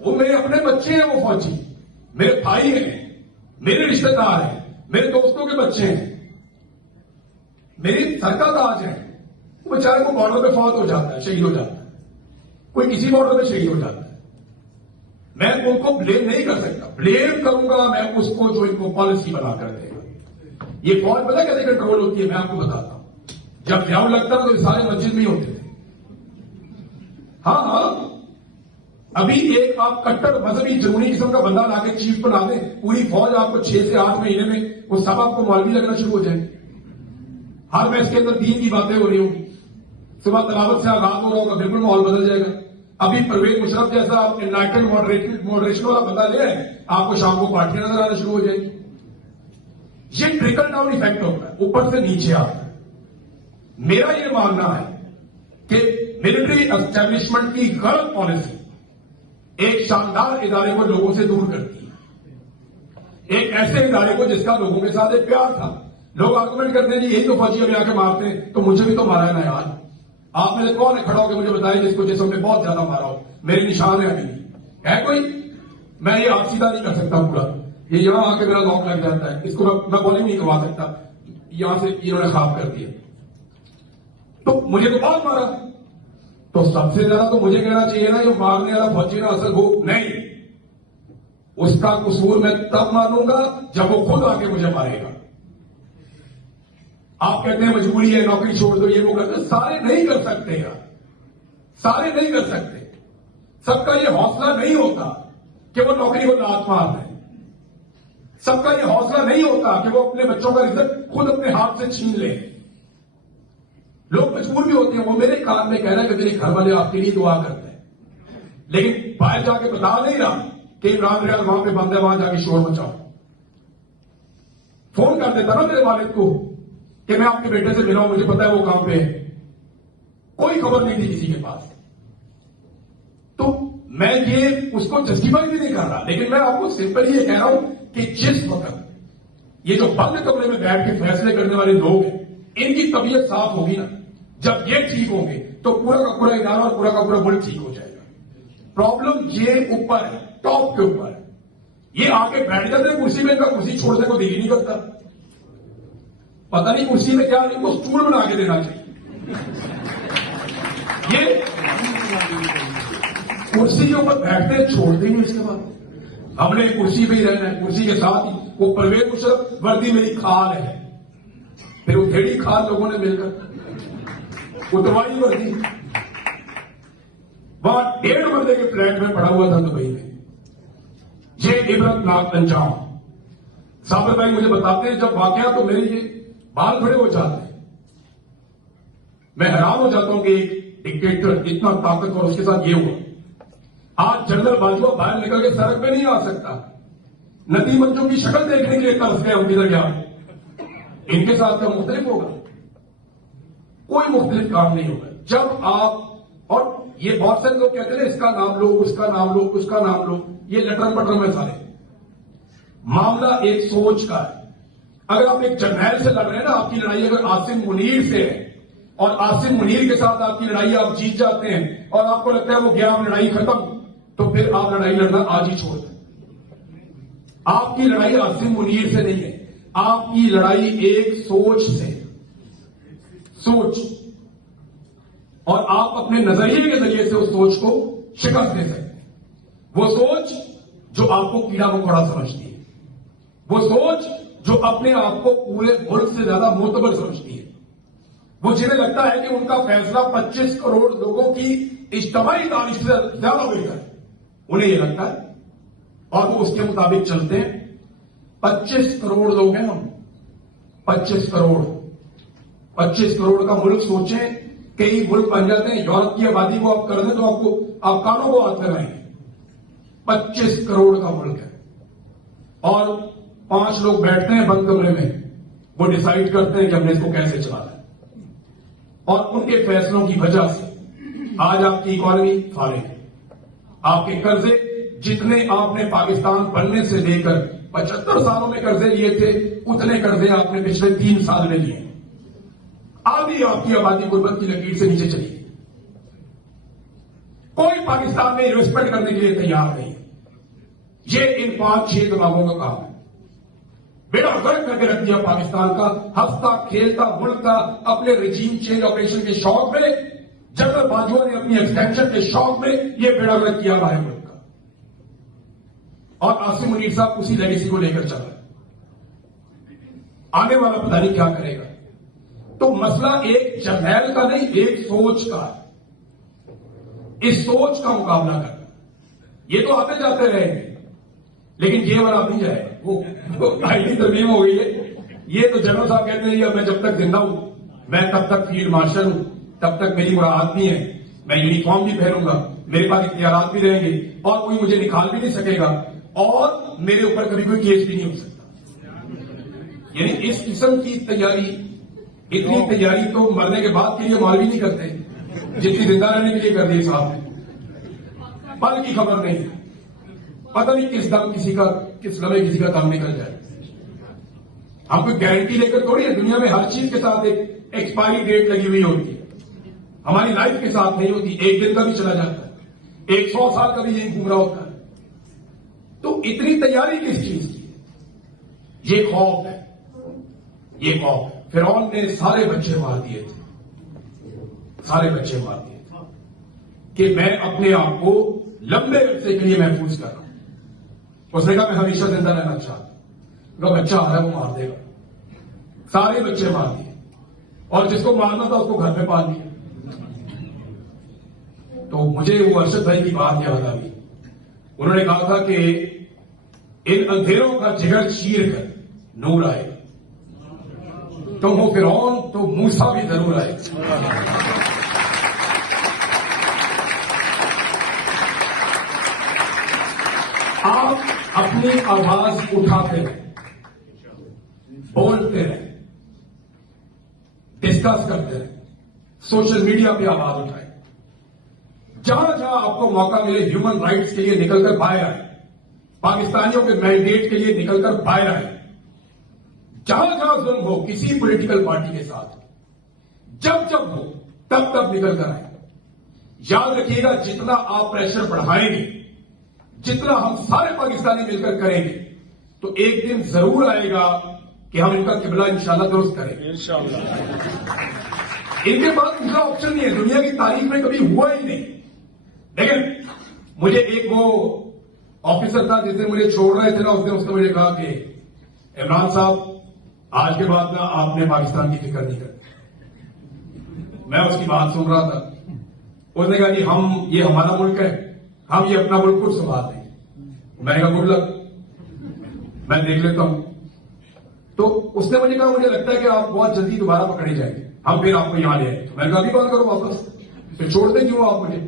वो मेरे अपने बच्चे हैं, वो फौजी मेरे भाई हैं, मेरे रिश्तेदार हैं, मेरे दोस्तों के बच्चे हैं, मेरी सर का ताज है। वो बेचारे को बॉर्डर पे फौत हो जाता है, शहीद हो जाता है, कोई किसी बॉर्डर पे शहीद हो जाता है। मैं उनको ब्लेम नहीं कर सकता। ब्लेम करूंगा मैं उसको जो इनको पॉलिसी बना कर देगा। ये फौज पता कैसे कंट्रोल होती है, मैं आपको बताता हूं। जब ग्राउंड लगता था तो सारे मस्जिद में ही होते थे। हाँ, अभी एक आप कट्टर मजहबी जुनूनी किस्म का बंदा लाके चीफ बना दें, पूरी फौज आपको 6 से 8 महीने में वो सब आपको मौलवी लगना शुरू हो जाएंगे। हर मैच के अंदर दीन की बातें हो रही होंगी, सुबह तलावत से आगाज हो रहा होगा, बिल्कुल माहौल बदल जाएगा। अभी परवेज मुशर्रफ जैसा आप इनलाइटेड मॉडरेशन वाला बंदा ले आए, आपको शाम को पार्टियां नजर आना शुरू हो जाएगी। ये ट्रिकल डाउन इफेक्ट होता है, ऊपर से नीचे आता है। मेरा यह मानना है कि मिलिट्री एस्टेब्लिशमेंट की गलत पॉलिसी एक शानदार इदारे को लोगों से दूर करती है। एक ऐसे इदारे को जिसका लोगों के साथ एक प्यार था। लोग आर्गुमेंट करते हैं जी यही तो फौजी अभी आके मारते हैं, तो मुझे भी तो मारा है ना यार। आप में से कौन है खड़ा होकर मुझे बताइए जिसको जिसम में बहुत ज्यादा मारा हो? मेरे निशान है अभी भी है कोई? मैं ये आप सीधा नहीं कर सकता पूरा, ये यहां आके मेरा लॉक लग जाता है, इसको मैं बॉलिंग नहीं करवा सकता। यहां से इन्होंने खराब कर दिया, तो मुझे तो बहुत मारा। तो सबसे ज्यादा तो मुझे कहना चाहिए ना, जो मारने वाला फौजी ना असल हो नहीं, उसका कसूर मैं तब मानूंगा जब वो खुद आके मुझे मारेगा। आप कहते हैं मजबूरी है, नौकरी छोड़ दो, ये वो करते, सारे नहीं कर सकते यार, सारे नहीं कर सकते। सबका ये हौसला नहीं होता कि वो नौकरी को लात मार दे। सबका ये हौसला नहीं होता कि वो अपने बच्चों का रिजल्ट खुद अपने हाथ से छीन ले। लोग मजबूर भी होते हैं। वो मेरे कान में कह रहा है कि मेरे घर वाले आपके लिए दुआ करते हैं, लेकिन बाहर जाके बता नहीं रहा कि इमरान रियाज वहां पे बंद है, वहां जाके शोर मचाओ। फोन कर देता ना मेरे वालिद को कि मैं आपके बेटे से मिला हूं, मुझे पता है वो काम पे है। कोई खबर नहीं थी किसी के पास। तो मैं ये उसको जस्टिफाई भी नहीं कर रहा, लेकिन मैं आपको सिंपल ये कह रहा हूं कि जिस वक्त ये जो बंद कमरे में बैठ के फैसले करने वाले लोग हैं, इनकी तबीयत साफ होगी ना, जब ये ठीक होंगे तो पूरा का पूरा इदारा और पूरा का पूरा मुल्क ठीक हो जाएगा। प्रॉब्लम ये ऊपर है, टॉप के ऊपर है। ये आके बैठ जाते हैं कुर्सी में, इनका कुर्सी छोड़ने को दिल ही नहीं करता। पता नहीं कुर्सी में क्या, इनको स्टूल बना के देना चाहिए। ये कुर्सी के ऊपर बैठते हैं, छोड़ते ही नहीं। इसके बाद हमने कुर्सी पे ही रहना है, कुर्सी के साथ ही वो परवेज मुशर्रफ वर्दी मेरी खाल है, फिर वो धेड़ी खाल लोगों ने मिलकर उतरवाई वर्दी। वहां 1.5 बंदे के फ्लैट में पड़ा हुआ था दुबई में। ये इबरतनाक अंजाम। साबिर भाई मुझे बताते हैं जब वाकया, तो मेरे ये बाल खड़े हो जाते हैं। मैं हैरान हो जाता हूं कि एक डिक्टेटर इतना ताकतवर, उसके साथ ये हुआ। आज जनरल बाजवा बाहर निकल के सड़क पे नहीं आ सकता। नदी मंचों की शक्ल देखने के लिए तरस गए हम किधर गया। इनके साथ क्या मुख्तलिफ होगा? कोई मुख्तलिफ काम नहीं होगा। जब आप, और ये बहुत सारे लोग कहते हैं इसका नाम लो, उसका नाम लो, उसका नाम लो, ये लटरम पटरम में सारे। मामला एक सोच का है। अगर आप एक जर्नैल से लड़ रहे हैं ना, आपकी लड़ाई अगर आसिम मुनीर से है और आसिम मुनीर के साथ आपकी लड़ाई आप जीत जाते हैं और आपको लगता है वो गया लड़ाई खत्म, तो फिर आप लड़ाई लड़ना आज ही छोड़ दें। आपकी लड़ाई आसिम मुनीर से नहीं है, आपकी लड़ाई एक सोच से। सोच, और आप अपने नजरिए के जरिए से उस सोच को शिकस्त दे सकते हैं। वो सोच जो आपको कीड़ा मकोड़ा समझती है, वो सोच जो अपने आप को पूरे मुल्क से ज्यादा मोतबर समझती है, वो जिन्हें लगता है कि उनका फैसला 25 करोड़ लोगों की इज्तिमाई दानिश से ज्यादा बेहतर है, उन्हें यह लगता है और वो उसके मुताबिक चलते हैं। 25 करोड़ लोग हैं हम, 25 करोड़ का मुल्क सोचें, कई मुल्क बन जाते हैं। यूरोप की आबादी को आप कर दें तो आप कानों को हाथ लगाएंगे। 25 करोड़ का मुल्क है और 5 लोग बैठते हैं बंद कमरे में, वो डिसाइड करते हैं कि हमने इसको कैसे चलाना है, और उनके फैसलों की वजह से आज आपकी इकॉनमी फाले है। आपके कर्जे जितने आपने पाकिस्तान बनने से लेकर 75 सालों में कर्जे लिए थे, उतने कर्जे आपने पिछले 3 साल में लिए। आधी आपकी आबादी गुर्बत की लकीर से नीचे चली गई। कोई पाकिस्तान में इन्वेस्टमेंट करने के लिए तैयार नहीं है। ये इन 5-6 दिमागों का काम है। बेड़ा गर्क करके रख दिया पाकिस्तान का, हंसता खेलता मुल्क था अपने रिजीम चेंज ऑपरेशन के शौक में। जनरल बाजवा ने अपनी एक्सटेंशन के शौक में यह बेड़ा गर्क किया हमारे मुल्क का, और आसिम मुनीर साहब उसी लेगेसी को लेकर चल रहे। आने वाला पता नहीं क्या करेगा। तो मसला एक जर्नैल का नहीं, एक सोच का है। इस सोच का मुकाबला करना, ये तो आते जाते रहेंगे, लेकिन ये वाला नहीं जाएगा। वो आईटी तरमीम हो गई है। ये तो जनरल साहब कहते हैं मैं जब तक जिंदा हूं, मैं तब तक फील्ड मार्शल हूं, तब तक मेरी मुराद भी है, मैं यूनिफॉर्म भी पहनूंगा, मेरे पास इख्तियारात भी रहेंगे और कोई मुझे निकाल भी नहीं सकेगा, और मेरे ऊपर कभी कोई केस भी नहीं हो सकता। यानी इस किस्म की तैयारी, इतनी तैयारी तो मरने के बाद के लिए मौलवी नहीं करते जितनी जिंदा रहने के लिए कर दी साहब ने। पल की खबर नहीं, पता नहीं किस दम किस लम्हे किसी का दम निकल जाए। हम कोई गारंटी लेकर थोड़ी है। दुनिया में हर चीज के साथ एक एक्सपायरी डेट लगी हुई होती है। हमारी लाइफ के साथ नहीं होती। एक दिन का भी चला जाता है, 100 साल का भी यही घूम रहा होता है। तो इतनी तैयारी किस चीज की? ये खौफ है, ये खौफ है। फिरौन ने सारे बच्चे मार दिए थे, सारे बच्चे मार दिए थे कि मैं अपने आप को लंबे अरसे के लिए महफूज कर रहा हूं। उसने कहा मैं हमेशा जिंदा रहना चाहता हूं। बच्चा आ रहा है वो मार देगा। सारे बच्चे मार दिए, और जिसको मारना था उसको घर में पाल दिया। तो मुझे वो अरशद भाई की बात याद आ गई। उन्होंने कहा था कि इन अंधेरों का जिगर चीर कर नूर आएगा। तुम हो फिरौन तो मूसा भी जरूर आएगा। आप अपनी आवाज उठाते रहे, बोलते रहे, डिस्कस करते रहे, सोशल मीडिया पे आवाज उठाए। जहां जहां आपको मौका मिले ह्यूमन राइट्स के लिए निकलकर बाहर आए, पाकिस्तानियों के मैंडेट के लिए निकलकर बाहर आए। जहां जहां जुल्म हो किसी पॉलिटिकल पार्टी के साथ, जब जब हो तब तब निकलकर आए। याद रखिएगा, जितना आप प्रेशर बढ़ाएंगे, जितना हम सारे पाकिस्तानी मिलकर करेंगे, तो एक दिन जरूर आएगा कि हम इनका किबला इंशाल्लाह दुरुस्त करेंगे। इनके पास दूसरा ऑप्शन नहीं है। दुनिया की तारीख में कभी हुआ ही नहीं। लेकिन मुझे एक वो ऑफिसर था जिसने मुझे छोड़ रहे थे ना, उसने मुझे कहा कि इमरान साहब, आज के बाद ना आपने पाकिस्तान की फिक्र नहीं करनी। मैं उसकी बात सुन रहा था। उसने कहा कि ये हमारा मुल्क है, हम ये अपना मुल्क खुद संभाल देंगे। मैंने कहा गुड लक, मैं देख लेता हूं। तो उसने मुझे कहा मुझे लगता है कि आप बहुत जल्दी दोबारा पकड़े जाएंगे, हम फिर आपको यहां ले आए। तो मैंने कहा अभी बात करो वापस, फिर छोड़ दें क्यों आप मुझे।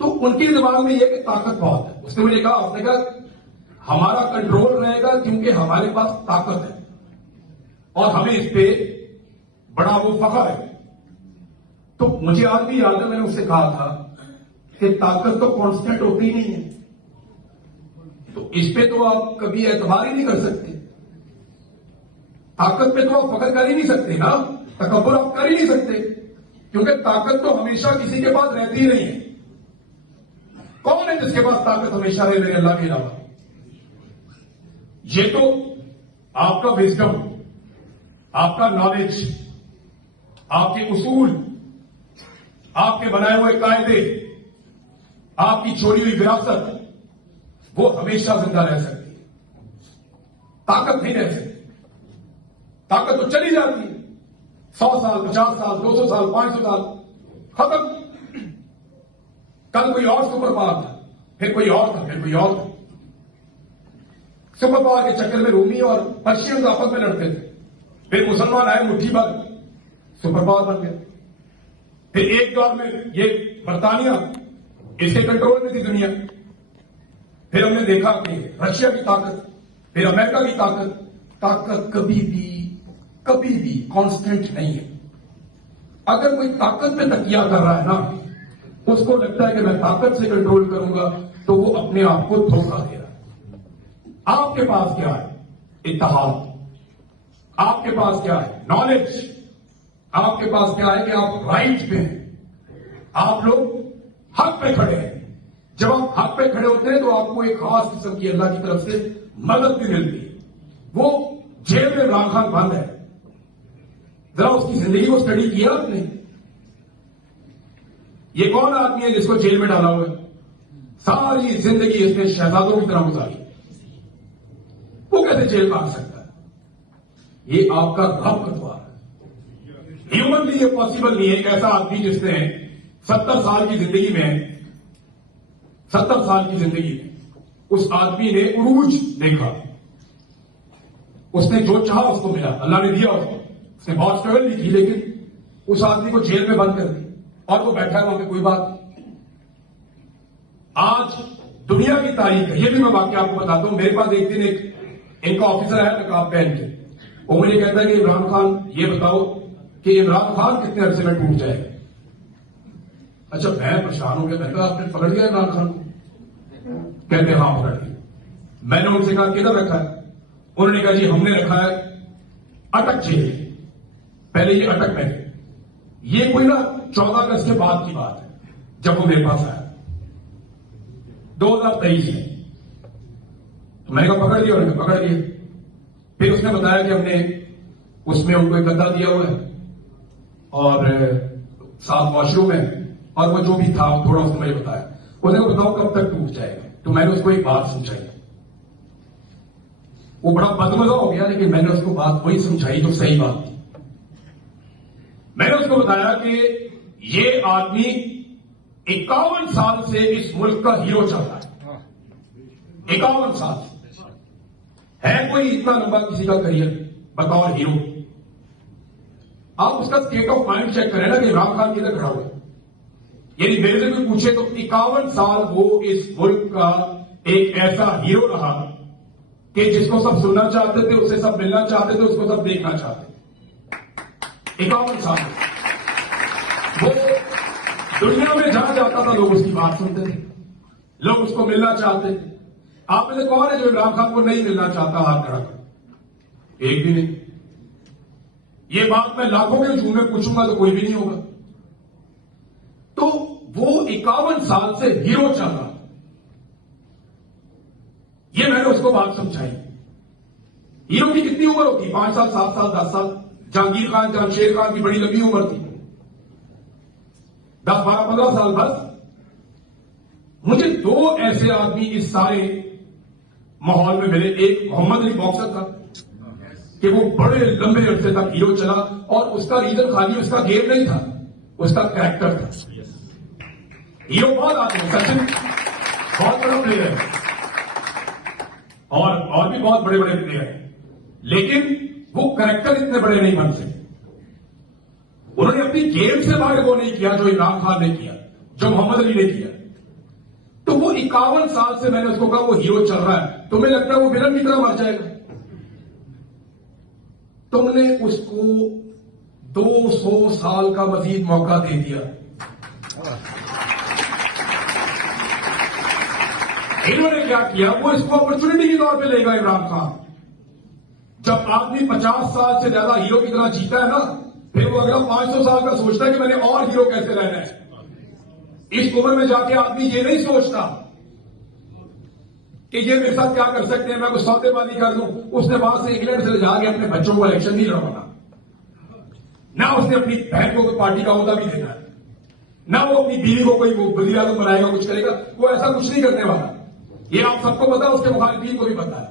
तो उनके दिमाग में यह कि ताकत बहुत है। उसने मुझे कहा, उसने कहा हमारा कंट्रोल रहेगा क्योंकि हमारे पास ताकत है और हमें इस पे बड़ा वो फख्र है। तो मुझे आज भी याद है, मैंने उससे कहा था कि ताकत तो कांस्टेंट होती ही नहीं है, तो इस पे तो आप कभी एतबार ही नहीं कर सकते। ताकत पे तो आप फख्र कर ही नहीं सकते ना, तकब्बुर आप कर ही नहीं सकते, क्योंकि ताकत तो हमेशा किसी के पास रहती ही नहीं है। कौन है जिसके पास ताकत हमेशा रहे मेरे अल्लाह के अलावा? ये तो आपका विजडम, आपका नॉलेज, आपके उसूल, आपके बनाए हुए कायदे, आपकी छोड़ी हुई विरासत, वो हमेशा जिंदा रह सकती है। ताकत नहीं रह सकती। ताकत तो चली जाती है। 100 साल, 50 साल, 200 साल, 500 साल, खत्म। कल कोई और सुपर पावर था, फिर कोई और था, फिर कोई और था। सुपर पावर के चक्कर में रोमी और पर्शियन आपस में लड़ते थे। फिर मुसलमान आए, मुट्ठी भर सुपर पावर बन गए। फिर एक दौर में ये बर्तानिया, इसके कंट्रोल में थी दुनिया। फिर हमने देखा कि रशिया की ताकत, फिर अमेरिका की ताकत। ताकत कभी भी कांस्टेंट नहीं है। अगर कोई ताकत में तकिया कर रहा है ना, उसको लगता है कि मैं ताकत से कंट्रोल करूंगा, तो वो अपने आप को धोखा दे रहा है। आपके पास क्या है? इत्तेहाद। आपके पास क्या है? नॉलेज। आपके पास क्या है कि आप राइट पे हैं। आप लोग हक पे खड़े हैं। जब आप हक पे खड़े होते हैं तो आपको एक खास किस्म की अल्लाह की तरफ से मदद भी मिलती है। वो जेल में इमरान खान बंद है, जरा उसकी जिंदगी को स्टडी किया आपने? ये कौन आदमी है जिसको जेल में डाला हुआ है? सारी जिंदगी इसने शहजादों की तरह गुजारी, वो कैसे जेल में आ सकता है? ये आपका रब का द्वार है। ह्यूमनली ये पॉसिबल नहीं है। एक ऐसा आदमी जिसने 70 साल की जिंदगी में, 70 साल की जिंदगी में उस आदमी ने उरूज देखा। उसने जो चाहा उसको मिला, अल्लाह ने दिया उसको। उसने बहुत स्ट्रगल भी की, लेकिन उस आदमी को जेल में बंद कर दी और वो बैठा है वहां पे, कोई बात नहीं। आज दुनिया की तारीख है। ये भी मैं वाकया आपको बताता हूं। मेरे पास एक दिन इनका ऑफिसर है नकाब पहन के, वो मुझे कहता है कि इमरान खान ये बताओ कि इमरान खान कितने अरसे में टूट जाएगा। अच्छा, मैं परेशान हो गया। मैंने कहा आपने पकड़ लिया इमरान खान को? कहते हाँ पकड़ लिया। मैंने उनसे कहा किधर रखा है? उन्होंने कहा जी हमने रखा है अटक जेल। पहले ये अटक में थे। ये कोई ना 14 अगस्त के बाद की बात है, जब वो मेरे पास आया 2023 में। तो मैंने कहा पकड़ लिया? उन्होंने पकड़ लिया। फिर उसने बताया कि हमने उसमें उनको एक गद्दा दिया हुआ है और साथ वॉशरूम है, और वो जो भी था थोड़ा उसने मुझे बताया। उसने बताओ कब तक टूट जाएगा? तो मैंने उसको एक बात समझाई। वो बड़ा बदमजा हो गया, लेकिन मैंने उसको बात वही समझाई जो सही बात थी। मैंने उसको बताया कि ये आदमी 51 साल से इस मुल्क का हीरो चल रहा है। 51 साल है कोई इतना लंबा किसी का करियर बतौर हीरो? आप उसका स्टेट ऑफ माइंड चेक करें ना कि इमरान खान किधर खड़ा हुआ है। यदि मेरे से कोई पूछे तो 51 साल वो इस मुल्क का एक ऐसा हीरो रहा कि जिसको सब सुनना चाहते थे, उससे सब मिलना चाहते थे, उसको सब देखना चाहते थे। 51 साल वो दुनिया में जहां जाता था लोग उसकी बात सुनते थे, लोग उसको मिलना चाहते थे। आप में से कौन है जो इमरान खान को नहीं मिलना चाहता? हाथ खड़ा कर। एक भी नहीं। ये बात मैं लाखों के झूम में पूछूंगा तो कोई भी नहीं होगा। तो वो 51 साल से हीरो चल रहा, ये मैंने उसको बात समझाई। हीरो की कितनी उम्र होती? 5 साल, 7 साल, 10 साल। जहांगीर खान, जमशेद खान की बड़ी लंबी उम्र थी, 10, 12, 15 साल बस। मुझे 2 ऐसे आदमी इस सारे माहौल में मिले। एक मोहम्मद अली बॉक्सर था कि वो बड़े लंबे अरसे तक हीरो चला, और उसका रीजन खाली उसका गेम नहीं था, उसका कैरेक्टर था। हीरो बहुत आदमी, सचिन बहुत बड़ा प्लेयर है और भी बहुत बड़े बड़े प्लेयर हैं, लेकिन वो कैरेक्टर इतने बड़े नहीं बन सके। उन्होंने अपनी गेम से बाहर वो नहीं किया जो इमरान खान ने किया, जो मोहम्मद अली ने किया। तो वो 51 साल से मैंने उसको कहा वो हीरो चल रहा है, तुम्हें लगता है वो विलन की तरह मर जाएगा? तुमने उसको 200 साल का मजीद मौका दे दिया। इन्होंने क्या किया? वो इसको अपॉर्चुनिटी के तौर पे लेगा इमरान खान। जब आदमी 50 साल से ज्यादा हीरो की तरह जीता है ना, फिर वो अगला 500 साल का सोचता है कि मैंने और हीरो कैसे रहना है। इस उम्र में जाके आदमी ये नहीं सोचता कि ये मेरे साथ क्या कर सकते हैं, मैं कुछ सौदेबाजी कर दूं। उसने वहां से इंग्लैंड से जाके अपने बच्चों को इलेक्शन नहीं लड़वाना। ना उसने अपनी बहन को पार्टी का ओहदा भी देना है, ना वो अपनी बीवी को कोई वजीर आजम बनाएगा, कुछ करेगा। वो ऐसा कुछ नहीं करने वाला। ये आप सबको पता है, उसके मुखालिफिन को भी पता है।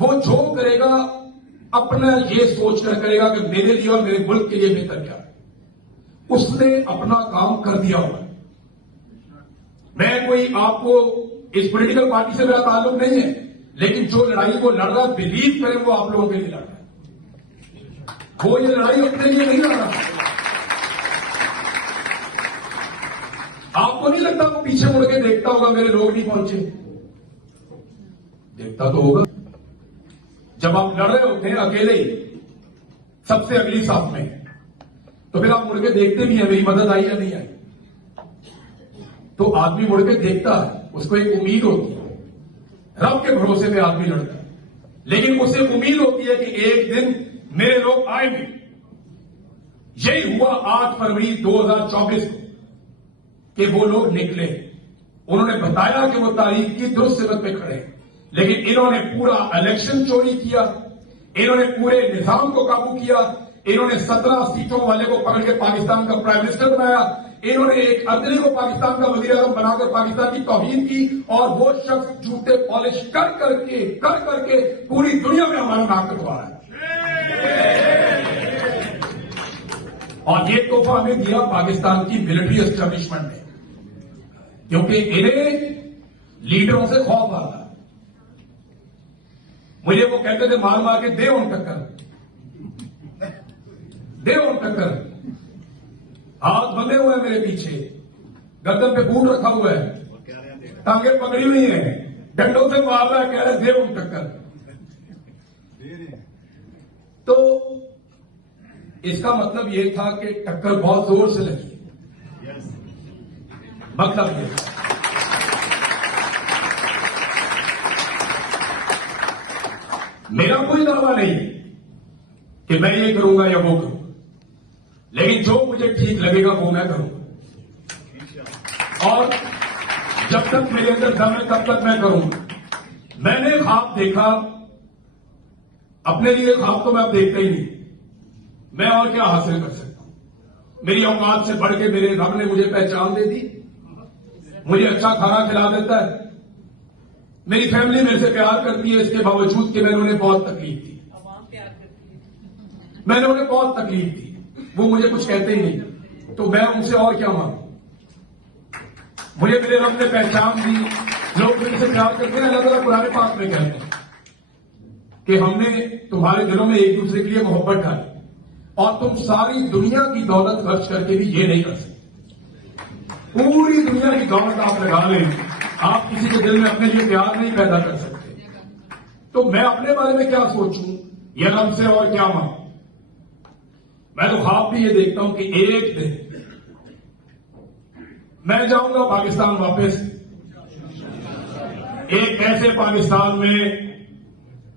वो जो करेगा अपना ये सोचकर करेगा कि मेरे लिए और मेरे मुल्क के लिए बेहतर क्या है। उसने अपना काम कर दिया होगा। मैं कोई आपको इस पॉलिटिकल पार्टी से मेरा ताल्लुक नहीं है, लेकिन जो लड़ाई को लड़ रहा बिलीव करें वो आप लोगों के लिए लड़ रहा है। वो ये लड़ाई अपने लिए नहीं लड़ रहा। आपको नहीं लगता वो पीछे मुड़ के देखता होगा मेरे लोग नहीं पहुंचे? देखता तो होगा। जब आप लड़ रहे होते हैं अकेले ही, सबसे अगली साथ में, तो फिर आप मुड़ के देखते भी हैं मेरी मदद आई या नहीं आई। तो आदमी मुड़ के देखता है, उसको एक उम्मीद होती है। रब के भरोसे पे आदमी लड़ता है, लेकिन उसे उम्मीद होती है कि एक दिन मेरे लोग आएंगे। यही हुआ 8 फरवरी 2024 को कि वो लोग निकले। उन्होंने बताया कि वो तारीख की दुरुस्त सिमत पे खड़े, लेकिन इन्होंने पूरा इलेक्शन चोरी किया, इन्होंने पूरे निजाम को काबू किया, इन्होंने 17 सीटों वाले को पकड़ के पाकिस्तान का प्राइम मिनिस्टर बनाया, इन्होंने एक अर्दली को पाकिस्तान का वजीर आजम बनाकर पाकिस्तान की तौहीन की, और वो शख्स झूठे पॉलिश कर करके पूरी दुनिया में हमारा नाम कटवा रहा है। और ये तोहफा हमें दिया पाकिस्तान की मिलिट्री एस्टेब्लिशमेंट ने, क्योंकि इन्हें लीडरों से खौफ आता है। मुझे वो कहते थे मार मार के दे उन टक्कर, दे उन टक्कर। हाथ बंधे हुए हैं मेरे पीछे, गर्दन पे बूट रखा हुआ है, टांगे पकड़ी हुई है, डंडों से मार रहा है, कह रहे दे उन टक्कर। तो इसका मतलब यह था कि टक्कर बहुत जोर से लगी। मतलब ये मेरा कोई दावा नहीं कि मैं ये करूंगा या वो करूंगा, लेकिन जो मुझे ठीक लगेगा वो मैं करूंगा। और जब तक मेरे अंदर दम है तब तक मैं करूंगा। मैंने ख्वाब देखा, अपने लिए ख्वाब तो मैं अब देखता ही नहीं। मैं और क्या हासिल कर सकता हूं? मेरी औकात से बढ़ के मेरे रब ने मुझे पहचान दे दी, मुझे अच्छा खाना खिला देता है, मेरी फैमिली मेरे से प्यार करती है, इसके बावजूद कि मैंने उन्हें बहुत तकलीफ दी। मैंने उन्हें बहुत तकलीफ दी, वो मुझे कुछ कहते ही नहीं, तो मैं उनसे और क्या मांगू? मुझे मेरे रब ने पहचान दी, लोग मेरे से प्यार करते हैं। अल्लाह ताला कुरान पाक में कहते हैं कि हमने तुम्हारे दिलों में एक दूसरे के लिए मोहब्बत डाली, और तुम सारी दुनिया की दौलत खर्च करके भी ये नहीं कर सकते। पूरी दुनिया की दौलत आप लगा लें, आप किसी के दिल में अपने लिए प्यार नहीं पैदा कर सकते। तो मैं अपने बारे में क्या सोचूं, ये रब से और क्या मांगूं? मैं तो ख्वाब भी ये देखता हूं कि एक दिन मैं जाऊंगा पाकिस्तान वापस, एक ऐसे पाकिस्तान में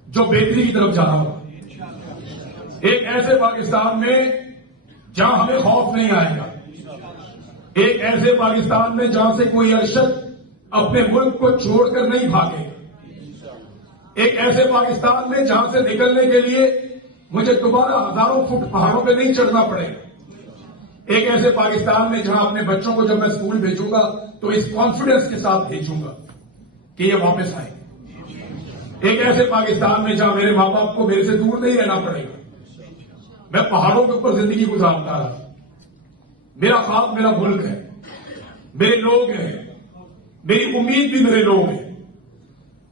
जो बेहतरी की तरफ जा रहा होगा, एक ऐसे पाकिस्तान में जहां हमें खौफ नहीं आएगा, एक ऐसे पाकिस्तान में जहां से कोई अरशद अपने मुल्क को छोड़कर नहीं भागेगा, एक ऐसे पाकिस्तान में जहां से निकलने के लिए मुझे दोबारा हजारों फुट पहाड़ों पे नहीं चढ़ना पड़ेगा, एक ऐसे पाकिस्तान में जहां अपने बच्चों को जब मैं स्कूल भेजूंगा तो इस कॉन्फिडेंस के साथ भेजूंगा कि ये वापस आए, एक ऐसे पाकिस्तान में जहां मेरे मां बाप को मेरे से दूर नहीं रहना पड़ेगा, मैं पहाड़ों के ऊपर जिंदगी गुजारता रहा। मेरा ख्वाब मेरा मुल्क है, मेरे लोग हैं, मेरी उम्मीद भी मेरे लोग हैं।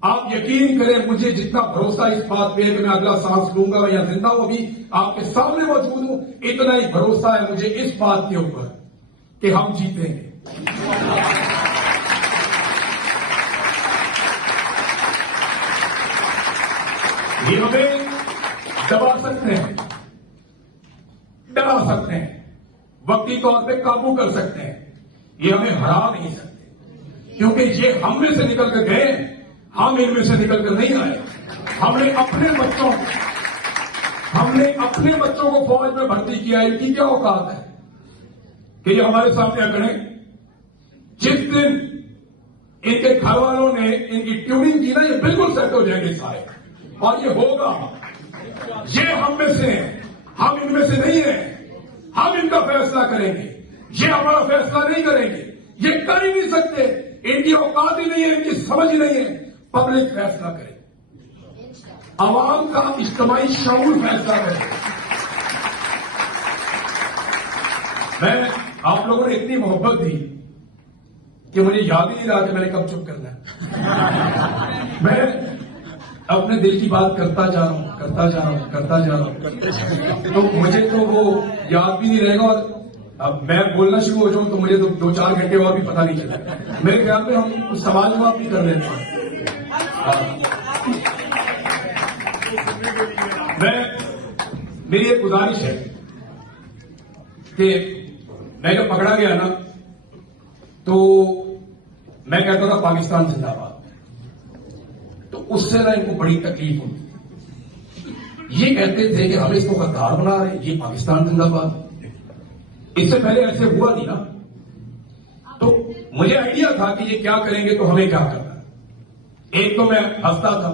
आप यकीन करें, मुझे जितना भरोसा इस बात पे है कि मैं अगला सांस लूंगा या जिंदा हूं, भी आपके सामने मौजूद हूं, इतना ही भरोसा है मुझे इस बात के ऊपर कि हम जीतेंगे। ये हमें दबा सकते हैं, डरा सकते हैं, वक्ती तौर पे काबू कर सकते हैं, ये हमें हरा नहीं सकते, क्योंकि ये हम में से निकल कर गए, हम इनमें से निकल कर नहीं आए। हमने अपने बच्चों को फौज में भर्ती किया, इनकी क्या औकात है कि ये हमारे सामने अकड़े? जिस दिन इनके घर वालों ने इनकी ट्यूनिंग की ना, ये बिल्कुल सेट हो जाएंगे सारे, और ये होगा। ये हम में से हैं, हम इनमें से नहीं है, हम इनका फैसला करेंगे, ये हमारा फैसला नहीं करेंगे, ये कर ही नहीं सकते, इनकी औकात ही नहीं है, इनकी समझ ही नहीं है। पब्लिक फैसला करे, आवाम का इज्तिमाई शऊर फैसला करे। मैं आप लोगों ने इतनी मोहब्बत दी कि मुझे याद ही नहीं रहा कि मैंने कब चुप करना है। मैं अपने दिल की बात करता जा रहा हूं। तो मुझे तो वो याद भी नहीं रहेगा, और अब मैं बोलना शुरू हो जाऊं तो मुझे तो 2-4 घंटे और भी पता नहीं चलेगा। मेरे ख्याल में हम कुछ सवाल जवाब भी कर लेते हैं। मेरी एक गुजारिश है कि मैं जब पकड़ा गया ना तो मैं कहता था पाकिस्तान जिंदाबाद, तो उससे ना इनको बड़ी तकलीफ होती। ये कहते थे कि हम इसको गद्दार बना रहे, ये पाकिस्तान जिंदाबाद। इससे पहले ऐसे हुआ नहीं ना, तो मुझे आइडिया था कि ये क्या करेंगे तो हमें क्या करना है। एक तो मैं हंसता था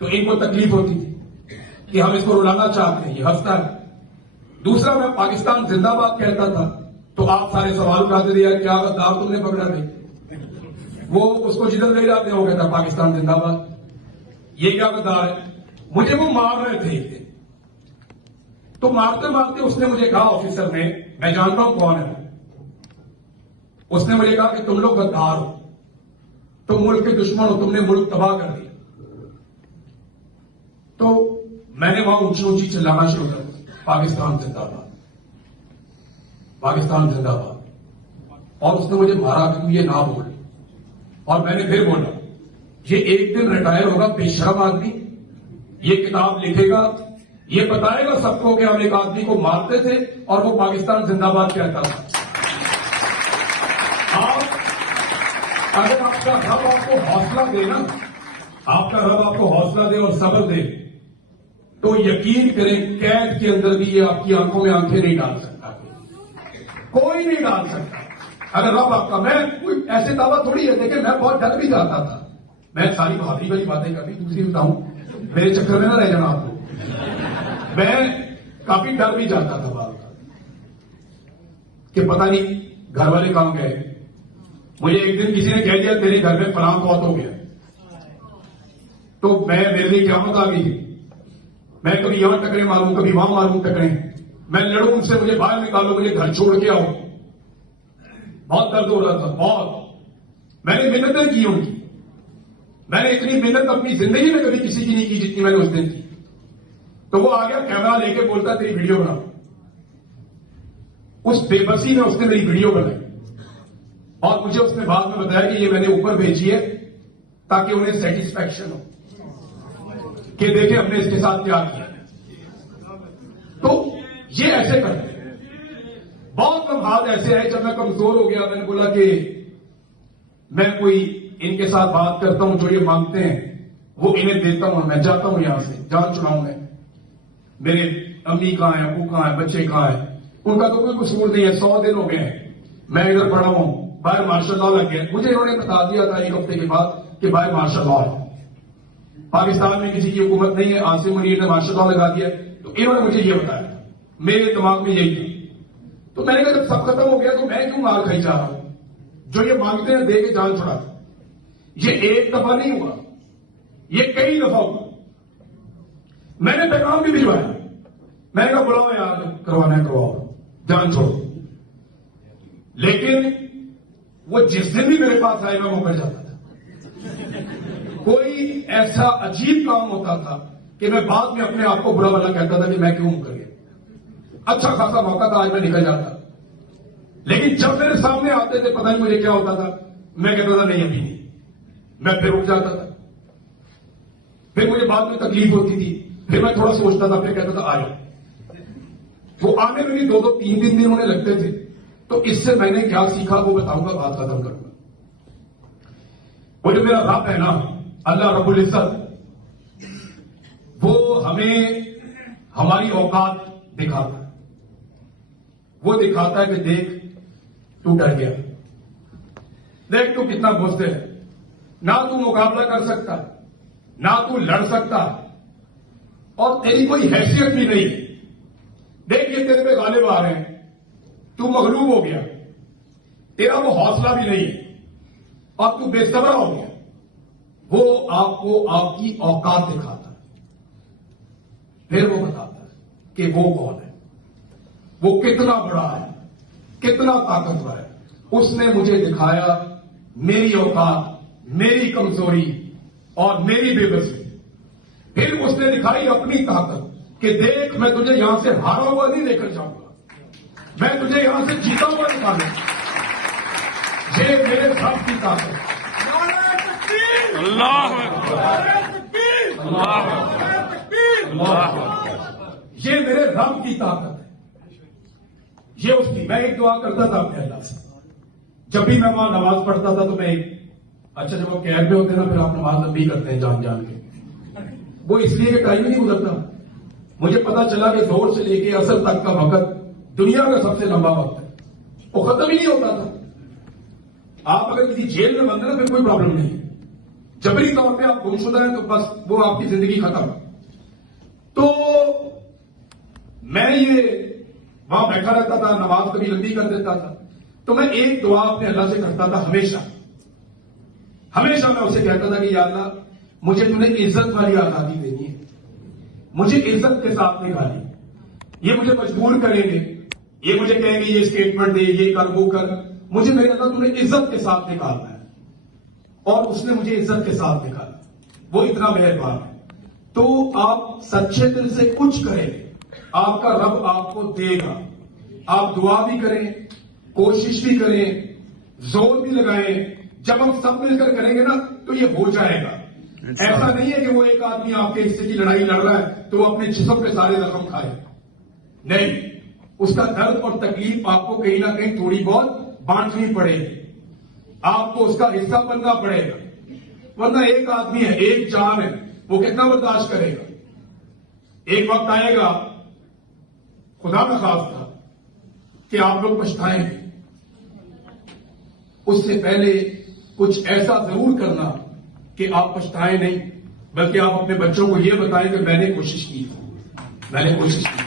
तो इनको तकलीफ होती थी कि हम इसको रुलाना चाहते हैं, ये हंसता है। दूसरा मैं पाकिस्तान जिंदाबाद कहता था तो आप सारे सवाल उठाते थे, क्या गद्दार तुमने पकड़ा थे, वो उसको जिधर ले जाते हो कहता पाकिस्तान जिंदाबाद, ये क्या गद्दार है। मुझे वो मार रहे थे एक दिन, तो मारते मारते उसने मुझे कहा, ऑफिसर ने, मैं जानता हूं कौन है, उसने मुझे कहा कि तुम लोग गद्दार हो, तुम मुल्क के दुश्मन हो, तुमने मुल्क तबाह कर दिया। तो मैंने वहां ऊंची ऊंची चिल्लाना शुरू कर दिया, पाकिस्तान जिंदाबाद, पाकिस्तान जिंदाबाद। और उसने मुझे मारा कि तू ये ना बोल, और मैंने फिर बोला, ये एक दिन रिटायर होगा बेशरम आदमी, ये किताब लिखेगा, ये बताएगा सबको कि हम एक आदमी को मारते थे और वो पाकिस्तान जिंदाबाद कहता था। अगर आपका रब आपको हौसला दे ना, आपका रब आपको हौसला दे और सब्र दे, तो यकीन करें कैद के अंदर भी ये आपकी आंखों में आंखें नहीं डाल सकता, कोई नहीं डाल सकता। अगर रब आपका, मैं कोई ऐसे दावा थोड़ी है, देखिए मैं बहुत डर भी जाता था, मैं सारी बहादुरी वाली बातें करती, दूसरी बताऊं, मेरे चक्कर में ना रह जाना आपको, मैं काफी डर भी जाता था बात कि पता नहीं घर वाले काम गए। मुझे एक दिन किसी ने कह दिया तेरे घर में फलां बहुत हो गया, तो मेरे लिए क़यामत आ गई। मैं कभी यहां टकरे मारूं, कभी वहां मारूं टकरे, मैं लड़ूं उनसे, मुझे बाहर निकालो, मुझे घर छोड़ के आओ। बहुत दर्द हो रहा था, बहुत। मैंने मिन्नतें की उनकी, मैंने इतनी मिन्नत अपनी जिंदगी में कभी किसी की नहीं की जितनी मैंने उस दिन की। तो वो आ गया कैमरा लेके, बोलता तेरी वीडियो बना। उस बेबसी में उसने मेरी वीडियो बनाई और मुझे उसने बाद में बताया कि ये मैंने ऊपर भेजी है ताकि उन्हें सेटिस्फैक्शन हो कि देखे हमने इसके साथ क्या किया। तो ये ऐसे करते हैं। बहुत कम हाथ ऐसे है, जब मैं कमजोर हो गया, मैंने बोला कि मैं कोई इनके साथ बात करता हूं, जो ये मांगते हैं वो इन्हें देता हूं, मैं जाता हूं यहां से, जान छुड़ाऊं मैं। मेरे अम्मी कहां है, अबू कहां है, बच्चे कहां है, उनका तो कोई कसूर नहीं है। 100 दिन हो गए हैं मैं इधर पड़ा हूं, बाहर मार्शल लॉ लग गया। मुझे इन्होंने बता दिया था एक हफ्ते के बाद कि बाहर मार्शल लॉ है, पाकिस्तान में किसी की हुकूमत नहीं है, आसिम मुनीर ने मार्शल लॉ लगा दिया। तो इन्होंने मुझे ये बताया, मेरे दिमाग में यही था। तो मैंने कहा जब सब खत्म हो गया तो मैं क्यों मार खाई जा रहा हूं, जो ये मांगते हैं दे के जान छुड़ा। ये एक दफा नहीं हुआ, ये कई दफा हुआ। मैंने पैगाम भी भिजवाया, मैंने कहा बुलाओ यार, करवाना है करवाओ, जान छोड़ो। लेकिन वो जिस दिन भी मेरे पास आए मैं मुकर जाता था। कोई ऐसा अजीब काम होता था कि मैं बाद में अपने आप को बुरा भला कहता था कि मैं क्यों मुकर गया। अच्छा खासा मौका था, आज मैं निकल जाता। लेकिन जब मेरे सामने आते थे पता नहीं मुझे क्या होता था, मैं कहता था नहीं अभी नहीं, मैं फिर उठ जाता था। फिर मुझे बाद में तकलीफ होती थी, फिर मैं थोड़ा सोचता था, फिर कहता था आ जाओ। वो आने में भी 2-2, 3-3 दिन होने लगते थे। तो इससे मैंने क्या सीखा वो बताऊंगा, बात खत्म करूंगा। वो जो मेरा रब है ना, अल्लाह रब्बुल इज्जत, वो हमें हमारी औकात दिखाता है। वो दिखाता है कि देख तू डर गया, देख तू कितना बुज़दिल है, ना तू मुकाबला कर सकता, ना तू लड़ सकता, और तेरी कोई हैसियत भी नहीं है। देखिए तेरे पे गालिब आ रहे हैं, तू मगलूब हो गया, तेरा वो हौसला भी नहीं है और तू बेसब्र हो गया। वो आपको आपकी औकात दिखाता है, फिर वो बताता है कि वो कौन है, वो कितना बड़ा है, कितना ताकतवर है। उसने मुझे दिखाया मेरी औकात, मेरी कमजोरी और मेरी बेबसी। फिर उसने दिखाई अपनी ताकत कि देख, मैं तुझे यहां से हारा हुआ नहीं लेकर जाऊंगा, मैं तुझे यहां से जीता हुआ निकालूंगा। ये मेरे रब की ताकत, अल्लाह ये मेरे रब की ताकत है, ये उसकी। मैं एक दुआ करता था अपने अल्लाह से, जब भी मैं वहां नमाज पढ़ता था तो मैं अच्छा, जब वो कैब में होते ना फिर आप नमाज लंबी करते हैं जान जान के, वो इसलिए कि टाइम ही नहीं गुजरता। मुझे पता चला कि जोर से लेके असर तक का वक्त दुनिया का सबसे लंबा वक्त है, वो खत्म ही नहीं होता था। आप अगर किसी जेल में बंद है ना फिर कोई प्रॉब्लम नहीं है, जबरी तौर पे आप गुमशुदा हैं तो बस वो आपकी जिंदगी खत्म। तो मैं ये वहां बैठा रहता था, नमाज कभी लंबी कर देता था, तो मैं एक दुआ अपने अल्लाह से करता था हमेशा। हमेशा मैं उसे कहता था कि या अल्लाह, मुझे तूने इज्जत वाली आजादी देनी है, मुझे इज्जत के साथ निकाली। ये मुझे मजबूर करेंगे, ये मुझे कहेंगे ये स्टेटमेंट दे, ये कर, वो कर, मुझे मेरे अल्लाह तूने इज्जत के साथ निकालना है। और उसने मुझे इज्जत के साथ निकाला, वो इतना मेहरबान है। तो आप सच्चे दिल से कुछ करें, आपका रब आपको देगा। आप दुआ भी करें, कोशिश भी करें, जोर भी लगाएं। जब हम सब मिलकर करेंगे ना तो ये हो जाएगा। ऐसा नहीं है कि वो एक आदमी आपके हिस्से की लड़ाई लड़ रहा है तो वो अपने जिस्म पे सारे जख्म खाए, नहीं, उसका दर्द और तकलीफ आपको कहीं ना कहीं थोड़ी बहुत बांटनी पड़ेगी, आपको उसका हिस्सा बनना पड़ेगा। वरना एक आदमी है, एक जान है, वो कितना बर्दाश्त करेगा। एक वक्त आएगा, खुदा का खास्ता, कि आप लोग पछताएंगे। उससे पहले कुछ ऐसा जरूर करना कि आप पछताएं नहीं, बल्कि आप अपने बच्चों को यह बताएं कि मैंने कोशिश की, मैंने कोशिश की।